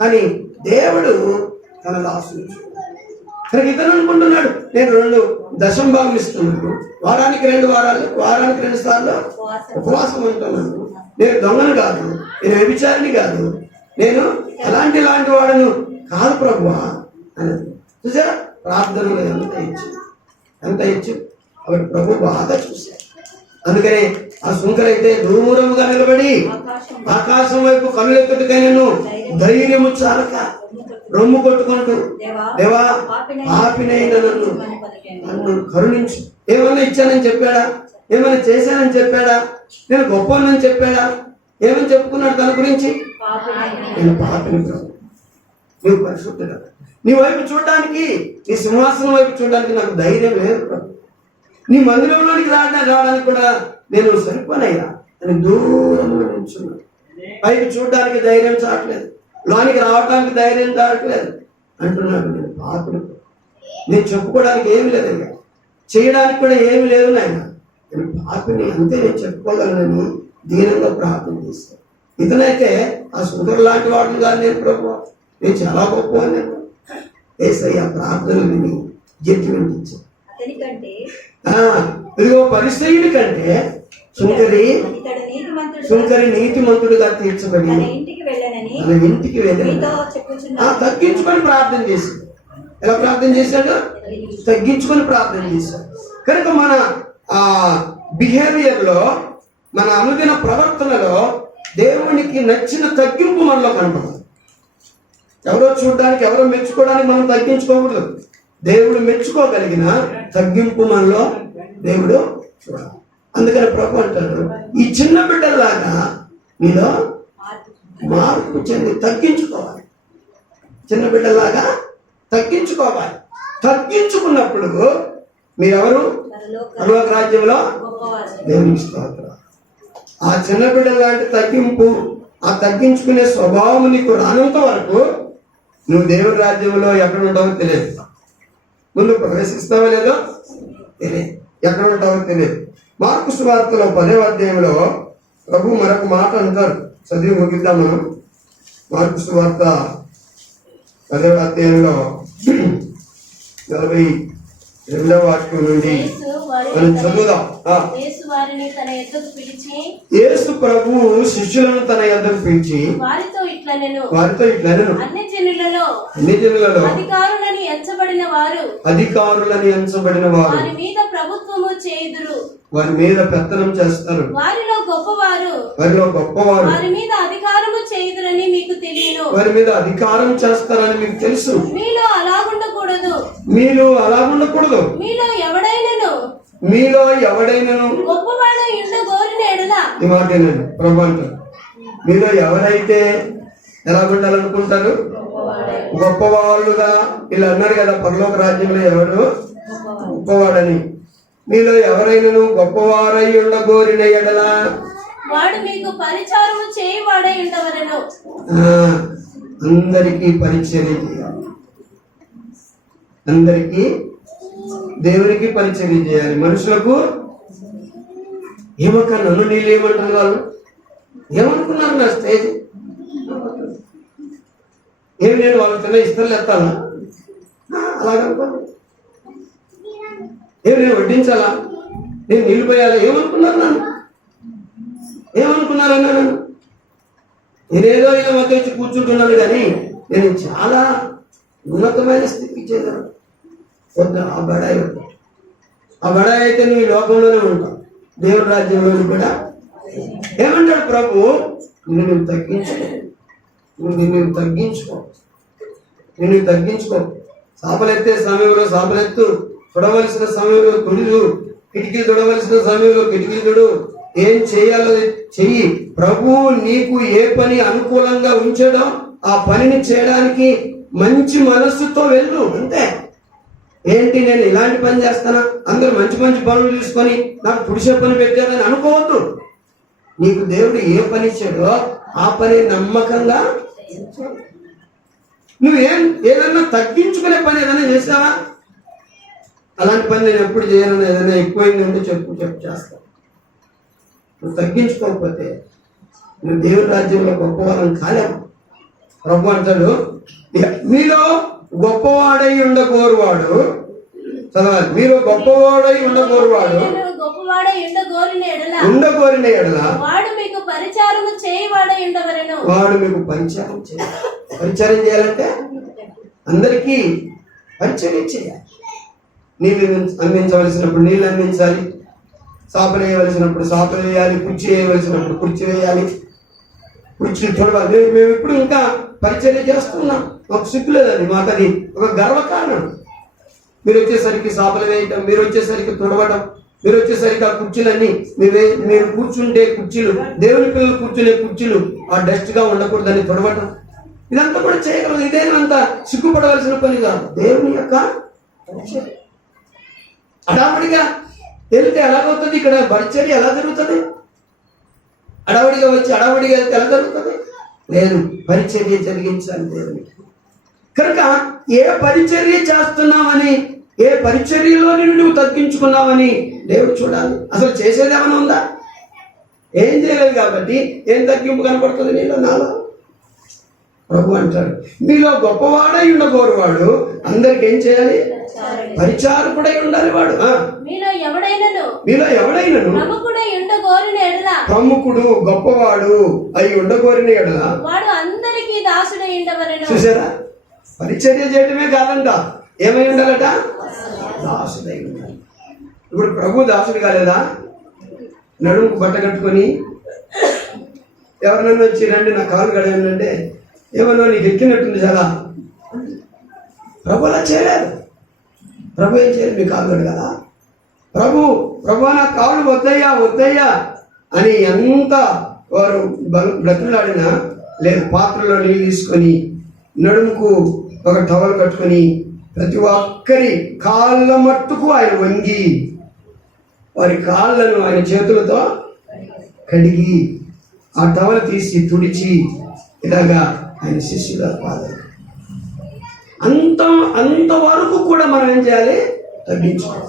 కానీ దేవుడు తన దాసులు కనుక ఇతను అనుకుంటున్నాడు, నేను 2 దశంభాగం ఇస్తున్నాను, వారానికి 2 సార్లు ఉపవాసం ఉంటున్నాను, నేను దొంగను కాదు, నేను వ్యభిచారిని కాదు, నేను ఇలాంటి వాడను కాదు ప్రభువా అని చూసారా? ప్రార్థనలో ఎంత ఇచ్చి కాబట్టి ప్రభు బాగా చూశారు. అందుకనే ఆ సుంకరైతే దూరముగా నిలబడి ఆకాశం వైపు కనులెత్తుటకైనను ధైర్యము చాలక రొమ్ము కొట్టుకుంటూ, దేవా పాపినైన నన్ను కరుణించు. ఏమన్నా ఇచ్చానని చెప్పాడా? ఏమైనా చేశానని చెప్పాడా? నేను గొప్పనని చెప్పాడా? ఏమని చెప్పుకున్నాడు తన గురించి? నేను పాపిని ప్రభు, నువ్వు పరిశుద్ధుడా, నీ వైపు చూడడానికి, నీ సింహాసనం వైపు చూడడానికి నాకు ధైర్యం లేదు ప్రభు. నీ మందిరంలోనికి రావడానికి కూడా నేను సరిపోనయ్యా అని దూరంలో నిల్చున్నాను. పైకి చూడడానికి ధైర్యం చాటలేదు, లోనికి రావడానికి ధైర్యం చాటలేదు అంటున్నాడు. నేను పాపిని, నేను చెప్పుకోవడానికి ఏమి లేదయ్యా, చేయడానికి కూడా ఏమి లేదు నాయన, నేను పాపిని అంతే, నేను చెప్పుకోగలనని దీనంగా ప్రార్థన చేస్తాను. ఇతనైతే ఆ సుందరు లాంటి వాడిని కాదు నేను ప్రభు, నేను చాలా గొప్ప అని ఏసయ్య ప్రార్థనలు విని జడ్జిమెంట్ ఇచ్చాను. ఇదిగో పరిసయ్యుడి కంటే సుంకరి నీతిమంతుడుగా తీర్చబడి తన ఇంటికి వెళ్ళని తగ్గించుకొని ప్రార్థన చేశాడు. ఎలా ప్రార్థన చేశాడు? తగ్గించుకొని ప్రార్థన చేశాడు. కనుక మన బిహేవియర్ లో, మన అనుదిన ప్రవర్తనలో దేవునికి నచ్చిన తగ్గింపు మనలో కనపడదు. ఎవరో చూడడానికి, ఎవరో మెచ్చుకోవడానికి మనం తగ్గించుకోకూడదు. దేవుడు మెచ్చుకోగలిగిన తగ్గింపు మనలో దేవుడు చూడాలి. అందుకని ప్రభు అంటాడు, ఈ చిన్న బిడ్డలాగా మీలో మార్పు చెంది తగ్గించుకోవాలి. చిన్న బిడ్డలాగా తగ్గించుకోవాలి. తగ్గించుకున్నప్పుడు మీరెవరు? పరలోక రాజ్యంలో దేవునికి స్తోత్రం. ఆ చిన్న బిడ్డ లాంటి తగ్గింపు, ఆ తగ్గించుకునే స్వభావం నీకు రానంత వరకు నువ్వు దేవుని రాజ్యంలో ఎక్కడ ఉంటావో తెలియదు. ముందు ప్రవేశిస్తావో లేదో తెలియదు, ఎక్కడ ఉంటావో తెలియదు. మార్కు సువార్తలో 10వ అధ్యాయంలో ప్రభు మరొక మాట అంటారు, చదివి ముగిద్దాం మనం. మార్కు సువార్త 10వ అధ్యాయంలో 42వ వాక్యం నుండి మనం చదువుదాం. యేసు ప్రభువు శిష్యులను తన యొద్దకు పిలిచి వారితో ఇట్లనెను, అన్ని జనులలో అధికారులని ఎంచబడిన వారు వారి మీద ప్రభుత్వము చేయుదురు, వారి మీద పెత్తనం చేస్తారు, వారిలో గొప్పవారు వారి మీద అధికారము చేయుదురని మీకు తెలియను. వారి మీద అధికారం చేస్తారని మీకు తెలుసు. మీలో అలాగుండకూడదు, మీలో ఎవడైనను గొప్పవాడై ఉండగోరిన ఎడల, ఈ మాట ఏనండి ప్రభు అంటారు, మీలో ఎవరైతే ఎలా ఉండాలనుకుంటారు? గొప్పవాళ్ళుగా. వీళ్ళు అన్నారు కదా పరలోక రాజ్యంలో ఎవరు గొప్పవాడని. మీలో ఎవరైనను గొప్పవారై ఉండగోరిన ఎడల వాడు మీకు పరిచారము చేయవాడై ఉండవలెను. అందరికీ పరిచర్య చేయాలి, అందరికీ దేవునికి పరిచర్య చేయాలి. మనుషులకు ఏమక్క నన్ను నీళ్ళు ఏమంటారు? వాళ్ళు ఏమనుకున్నారు? నా స్టేజ్ ఏమి, నేను వాళ్ళకి చిన్న ఇస్తలు ఎత్తాలా? అలాగనుకోండి. ఏమి నేను వడ్డించాలా? నేను నీళ్ళు పోయాలా? ఏమనుకున్నారు? నన్ను ఏమనుకున్నారన్నా? నేనేదో ఇలా మధ్య వచ్చి కూర్చుంటున్నాను, కానీ నేను చాలా ఉన్నతమైన స్థితికి చేశాను. ఆ బడాయి అయితే నువ్వు ఈ లోకంలోనే ఉంటావు, దేవుడి రాజ్యంలో కూడా. ఏమంటాడు ప్రభు? నిన్ను తగ్గించుకో. సాపలెత్తే సమయంలో సాపలెత్తు, తుడవలసిన సమయంలో తుడుదు, కిటికీలు తుడవలసిన సమయంలో కిటికీలు తుడు. ఏం చేయాలో చెయ్యి. ప్రభు నీకు ఏ పని అనుకూలంగా ఉంచడం ఆ పనిని చేయడానికి మంచి మనస్సుతో వెళ్ళు, అంతే. ఏంటి నేను ఇలాంటి పని చేస్తానా, అందరూ మంచి మంచి పనులు తీసుకొని నాకు పుడిసే పని పెట్టారని అనుకోవద్దు. నీకు దేవుడు ఏ పని ఇచ్చాడో ఆ పని నమ్మకంగా. నువ్వేం ఏదన్నా తగ్గించుకునే పని ఏదైనా చేసావా? అలాంటి పని నేను ఎప్పుడు చేయను, ఏదైనా ఎక్కువైంది ఉంటే చెప్పు చేస్తాను. నువ్వు తగ్గించుకోకపోతే నువ్వు దేవుడి రాజ్యంలో గొప్పవాళ్ళని కాలేము. ప్రభు అంటాడు, మీలో గొప్పవాడై ఉండగోరువాడు, చదవాలి, మీరు గొప్పవాడై ఉండగోరువాడు ఉండగోరిన ఎడల వాడు మీకు పరిచారం చేయాలి. పరిచారం చేయాలంటే అందరికీ పరిచర్య చేయాలి. నీళ్ళు అందించవలసినప్పుడు నీళ్ళు అందించాలి, సాపలు వేయవలసినప్పుడు సాపలు వేయాలి, కుర్చీ వేయవలసినప్పుడు కుర్చీ వేయాలి, కుర్చీ తొడవాలి. మేము ఇప్పుడు ఇంకా పరిచర్య చేస్తున్నాం. మాకు సిగ్గు లేదండి, మాకు అది ఒక గర్వకారణం. మీరు వచ్చేసరికి సాపలు వేయటం, మీరు వచ్చేసరికి తొడవడం, మీరు వచ్చేసరికి ఆ కుర్చీలన్నీ మీరు కూర్చుంటే కుర్చీలు, దేవుని పిల్లలు కూర్చునే కుర్చీలు ఆ డస్ట్ గా ఉండకూడదని తొడవటం, ఇదంతా కూడా చేయగలదు. ఇదేనంత సిగ్గుపడవలసిన పని కాదు. దేవుని యొక్క అడావుడిగా వెళ్తే ఎలాగవుతుంది? ఇక్కడ పరిచర్య ఎలా జరుగుతుంది? అడావుడిగా వచ్చి అడావుడిగా వెళ్తే ఎలా జరుగుతుంది? లేదు, పరిచర్య జరిగించాలి దేవునికి. కనుక ఏ పరిచర్య చేస్తున్నామని, ఏ పరిచర్యలో నువ్వు తగ్గించుకున్నావని దేవుడు చూడాలి. అసలు చేసేది ఏమైనా ఉందా? ఏం చేయలేదు కాబట్టి ఏం తగ్గింపు కనపడుతుంది నీలో నాలో? ప్రభు అంటాడు, మీలో గొప్పవాడై ఉండగోరువాడు అందరికి ఏం చేయాలి? పరిచారకుడై ఉండాలి. వాడు మీలో ఎవడైనను ప్రముఖుడు గొప్పవాడు అయి ఉండగోరిన ఎడల వాడు అందరికీ దాసుడై ఉండవలెను. చూసారా? పరిచర్య చేయటమే కాదంట, ఏమై ఉండాలట? దాసుడై ఉండాలి. ఇప్పుడు ప్రభు దాసుడు కాలేదా? నడుముకు బట్ట కట్టుకొని ఎవరినన్నా వచ్చి రండి నా కాలు గడవండి, ఏమన్నా నీకు ఎక్కినట్టుంది చాలా. ప్రభు అలా చేయలేదు. ప్రభు ఏం చేయలేదు? మీ కాలు గడు కదా. ప్రభు నా కాళ్ళు వద్దయ్యా అని ఎంత వారు బ్రతులాడినా లేదు, పాత్రలో నీళ్ళు తీసుకొని నడుముకు ఒక టవల్ కట్టుకొని ప్రతి ఒక్కరి కాళ్ళ మట్టుకు ఆయన వంగి వారి కాళ్ళను ఆయన చేతులతో కడిగి ఆ టవల్ తీసి తుడిచి ఇలాగా ఆయన శిష్యుల పాదాలు అంతవరకు కూడా మనం ఏం చేయాలి? తగ్గించుకోవాలి.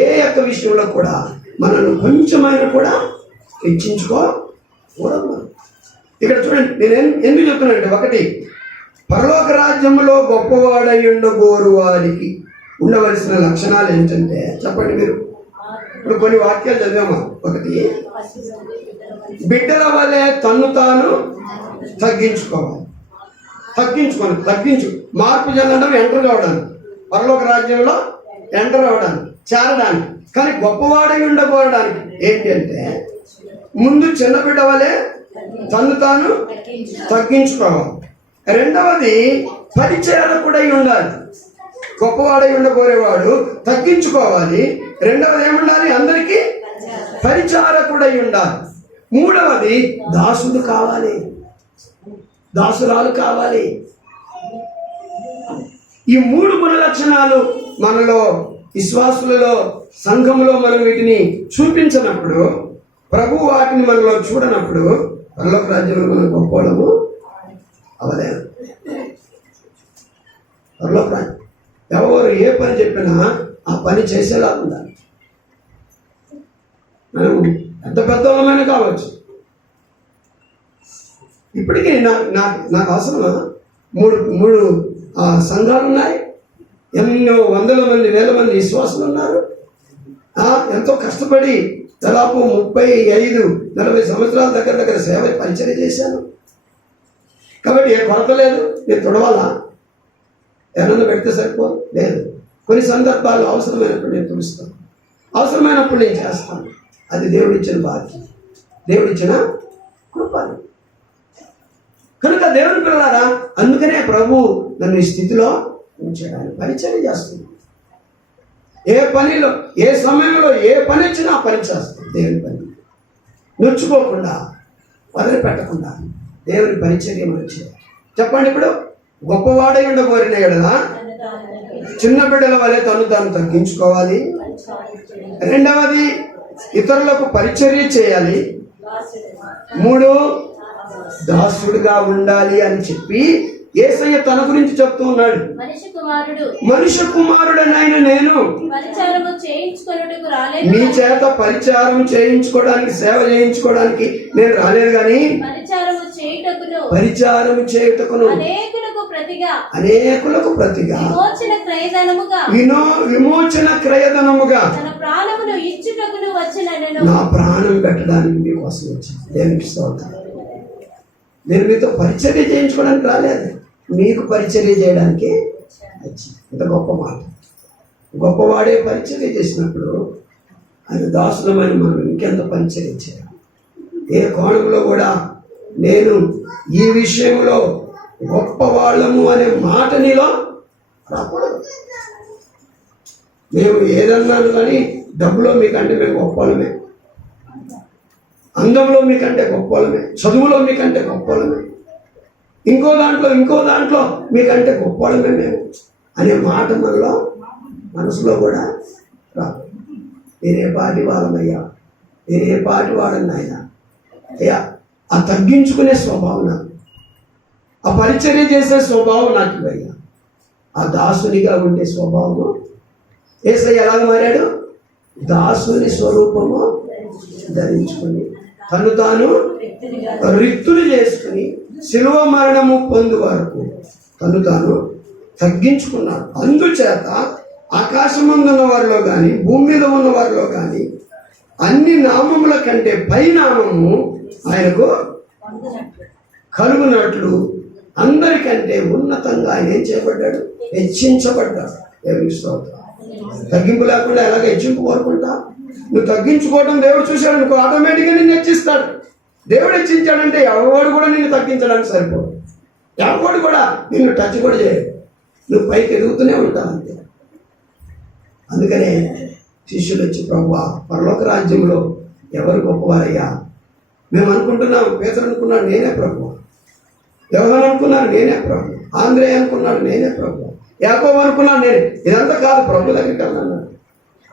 ఏ యొక్క విషయంలో కూడా మనల్ని కొంచెమైనా కూడా హెచ్చించుకోకూడదు. ఇక్కడ చూడండి, నేను ఎందుకు చెప్తున్నానంటే, ఒకటి, పరలోక రాజ్యంలో గొప్పవాడై ఉండగోరు వారికి ఉండవలసిన లక్షణాలు ఏంటంటే చెప్పండి మీరు. ఇప్పుడు కొన్ని వాక్యాలు చదివామా. ఒకటి, బిడ్డల వలె తన్ను తాను తగ్గించు మార్పు చెందడం, ఎంటర్ కావడానికి, పరలోక రాజ్యంలో ఎంటర్ అవ్వడానికి, చేరడానికి. కానీ గొప్పవాడై ఉండబోవడానికి ఏంటంటే ముందు చిన్న బిడ్డ వలె తన్ను తాను తగ్గించుకోవాలి. రెండవది పరిచయాలకుడై ఉండాలి. గొప్పవాడై ఉండబోయేవాడు తగ్గించుకోవాలి. రెండవది ఏముండాలి? అందరికీ పరిచారకుడై ఉండాలి. మూడవది దాసుడు కావాలి, దాసురాలు కావాలి. ఈ మూడు గుణ లక్షణాలు మనలో, విశ్వాసులలో, సంఘంలో మనం వీటిని చూపించినప్పుడు, ప్రభు వాటిని మనలో చూడనప్పుడు పరలోక రాజ్యంలో మనం గొప్పవాళ్ళము అవలేము. పరలోక రాజ్యం ఎవరు ఏ పని చెప్పినా ఆ పని చేసేలా ఉండాలి. మనం ఎంత పెద్దవాళ్ళమైనా కావచ్చు. ఇప్పటికీ నాకు అవసరమా? మూడు సంఘాలు ఉన్నాయి, ఎన్నో వందల మంది, వేల మంది విశ్వాసులు ఉన్నారు. ఎంతో కష్టపడి దాదాపు 35-40 సంవత్సరాల దగ్గర సేవ పరిచయం చేశాను. కాబట్టి ఏ కొరత లేదు. నేను తొడవాలా? ఏమన్నా పెడితే సరిపోదు? లేదు. కొన్ని సందర్భాలు అవసరమైనప్పుడు నేను తుడుస్తాను, అవసరమైనప్పుడు నేను చేస్తాను. అది దేవుడిచ్చిన బాధ్యత, దేవుడిచ్చిన కృపను. కనుక దేవుని పిల్లలారా, అందుకనే ప్రభు నన్ను ఈ స్థితిలో ఉంచడానికి పరిచయం చేస్తుంది. ఏ పనిలో, ఏ సమయంలో ఏ పని వచ్చినా ఆ పని చేస్తుంది. దేవుని పని నొచ్చుకోకుండా, వదిలిపెట్టకుండా దేవుని పరిచర్య మనం చేయాలి. చెప్పండి. ఇప్పుడు గొప్పవాడై ఉండబోరిన ఎడల చిన్న బిడ్డల వలె తాను తగ్గించుకోవాలి. రెండవది, ఇతరులకు పరిచర్య చేయాలి. 3, దాసుడుగా ఉండాలి అని చెప్పి యేసయ్య తన గురించి చెప్తూ ఉన్నాడు. మనుష్య కుమారుడనైన నేను మీ చేత పరిచారం చేయించుకోవడానికి, సేవ చేయించుకోవడానికి నేను రాలేదు, కానీ పరిచారం చేయుటకును అనేకులకు ప్రతిగా విమోచన క్రయధనముగా నా ప్రాణం పెట్టడానికి మీకోసం వచ్చింది. దేవునికి స్తోత్రం. నేను మీతో పరిచర్య చేయించుకోవడానికి రాలేదు, మీకు పరిచర్య చేయడానికి వచ్చింది. ఇంత గొప్ప మాట. గొప్పవాడే పరిచర్య చేసినప్పుడు ఆయన దాసులమని మనం ఇంకెంత పరిచర్య చేయాలి? ఏ కోణంలో కూడా నేను ఈ విషయంలో గొప్పవాళ్ళము అనే మాట నీలో రాకూడదు. మేము ఏదన్నాను కానీ డబ్బులో మీకంటే మేము గొప్పవాళ్ళమే, అందంలో మీకంటే గొప్పవాళ్ళమే, చదువులో మీకంటే గొప్పవాళ్ళమే, ఇంకో దాంట్లో మీకంటే గొప్పవాళ్ళమే మేము అనే మాట మనలో మనసులో కూడా రాదు. నేనే పాటి వాళ్ళమయ్యా, నేనే పాటి వాడని ఆయన అయ్యా. ఆ తగ్గించుకునే స్వభావం నాకు, ఆ పరిచర్య చేసే స్వభావం నాకు ఇవయ్యా. ఆ దాసునిగా ఉండే స్వభావము యేసయ్య ఎలాగ మారాడు? దాసుని స్వరూపము ధరించుకుని తను తాను రిక్తులు చేసుకుని శిలువ మరణము పొందు వరకు తను తాను తగ్గించుకున్నాడు. అందుచేత ఆకాశమందున్న వారిలో కానీ భూమి మీద ఉన్న వారిలో కానీ అన్ని నామముల కంటే పై నామము ఆయనకు కలుగునట్లు అందరికంటే ఉన్నతంగా ఆయన ఏం చేయబడ్డాడు? హెచ్చించబడ్డాడు. దేవునికి స్తోత్రం. తగ్గింపు లేకుండా ఎలాగ హెచ్చింపు కోరుకుంటా? నువ్వు తగ్గించుకోవడం దేవుడు చూశాడు అనుకో, ఆటోమేటిక్గా నిన్ను హెచ్చిస్తాడు. దేవుడు హెచ్చించాడంటే ఎవడు కూడా నిన్ను తగ్గించడానికి సరిపోదు, ఎవడు కూడా నిన్ను టచ్ కూడా చేయడు. నువ్వు పైకి ఎదుగుతూనే ఉంటావు అంతే. అందుకనే శిష్యులు వచ్చి, ప్రభువా పరలోక రాజ్యంలో ఎవరు గొప్పవారయ్యా? మేము అనుకుంటున్నాం, పేతురు అనుకున్నాడు నేనే ప్రభువా, యోహాను అనుకున్నాడు నేనే ప్రభు, ఆంద్రేయ అనుకున్నాడు నేనే ప్రభు, యాకోబు అనుకున్నాడు నేనే. ఇదంతా కాదు, ప్రభు దగ్గరికి వెళ్ళాను.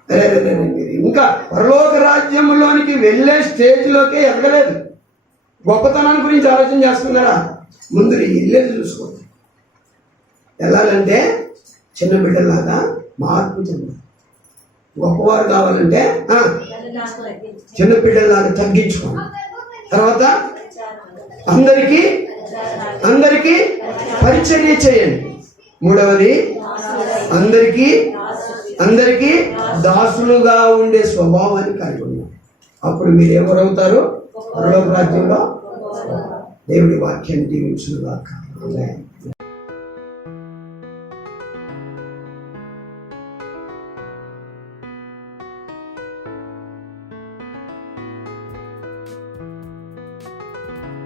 అరే మీరు ఇంకా పరలోక రాజ్యంలోనికి వెళ్ళే స్టేజ్లోకే ఎదగలేదు. గొప్పతనాన్ని గురించి ఆలోచన చేస్తున్నారా? ముందు వెళ్ళేది చూసుకోండి. వెళ్ళాలంటే చిన్న బిడ్డలాగా మార్పు చెందాలి. గొప్పవారు కావాలంటే చిన్న బిడ్డలాగా తగ్గించుకోండి. తర్వాత అందరికీ పరిచర్య చేయండి. మూడవది అందరికీ దాసులుగా ఉండే స్వభావాన్ని కలిగి ఉన్నారు. అప్పుడు మీరు ఎవరవుతారు? పరలోక రాజ్యంలో. దేవుడి వాక్యాన్ని దీవించుగాక. ఆమేన్.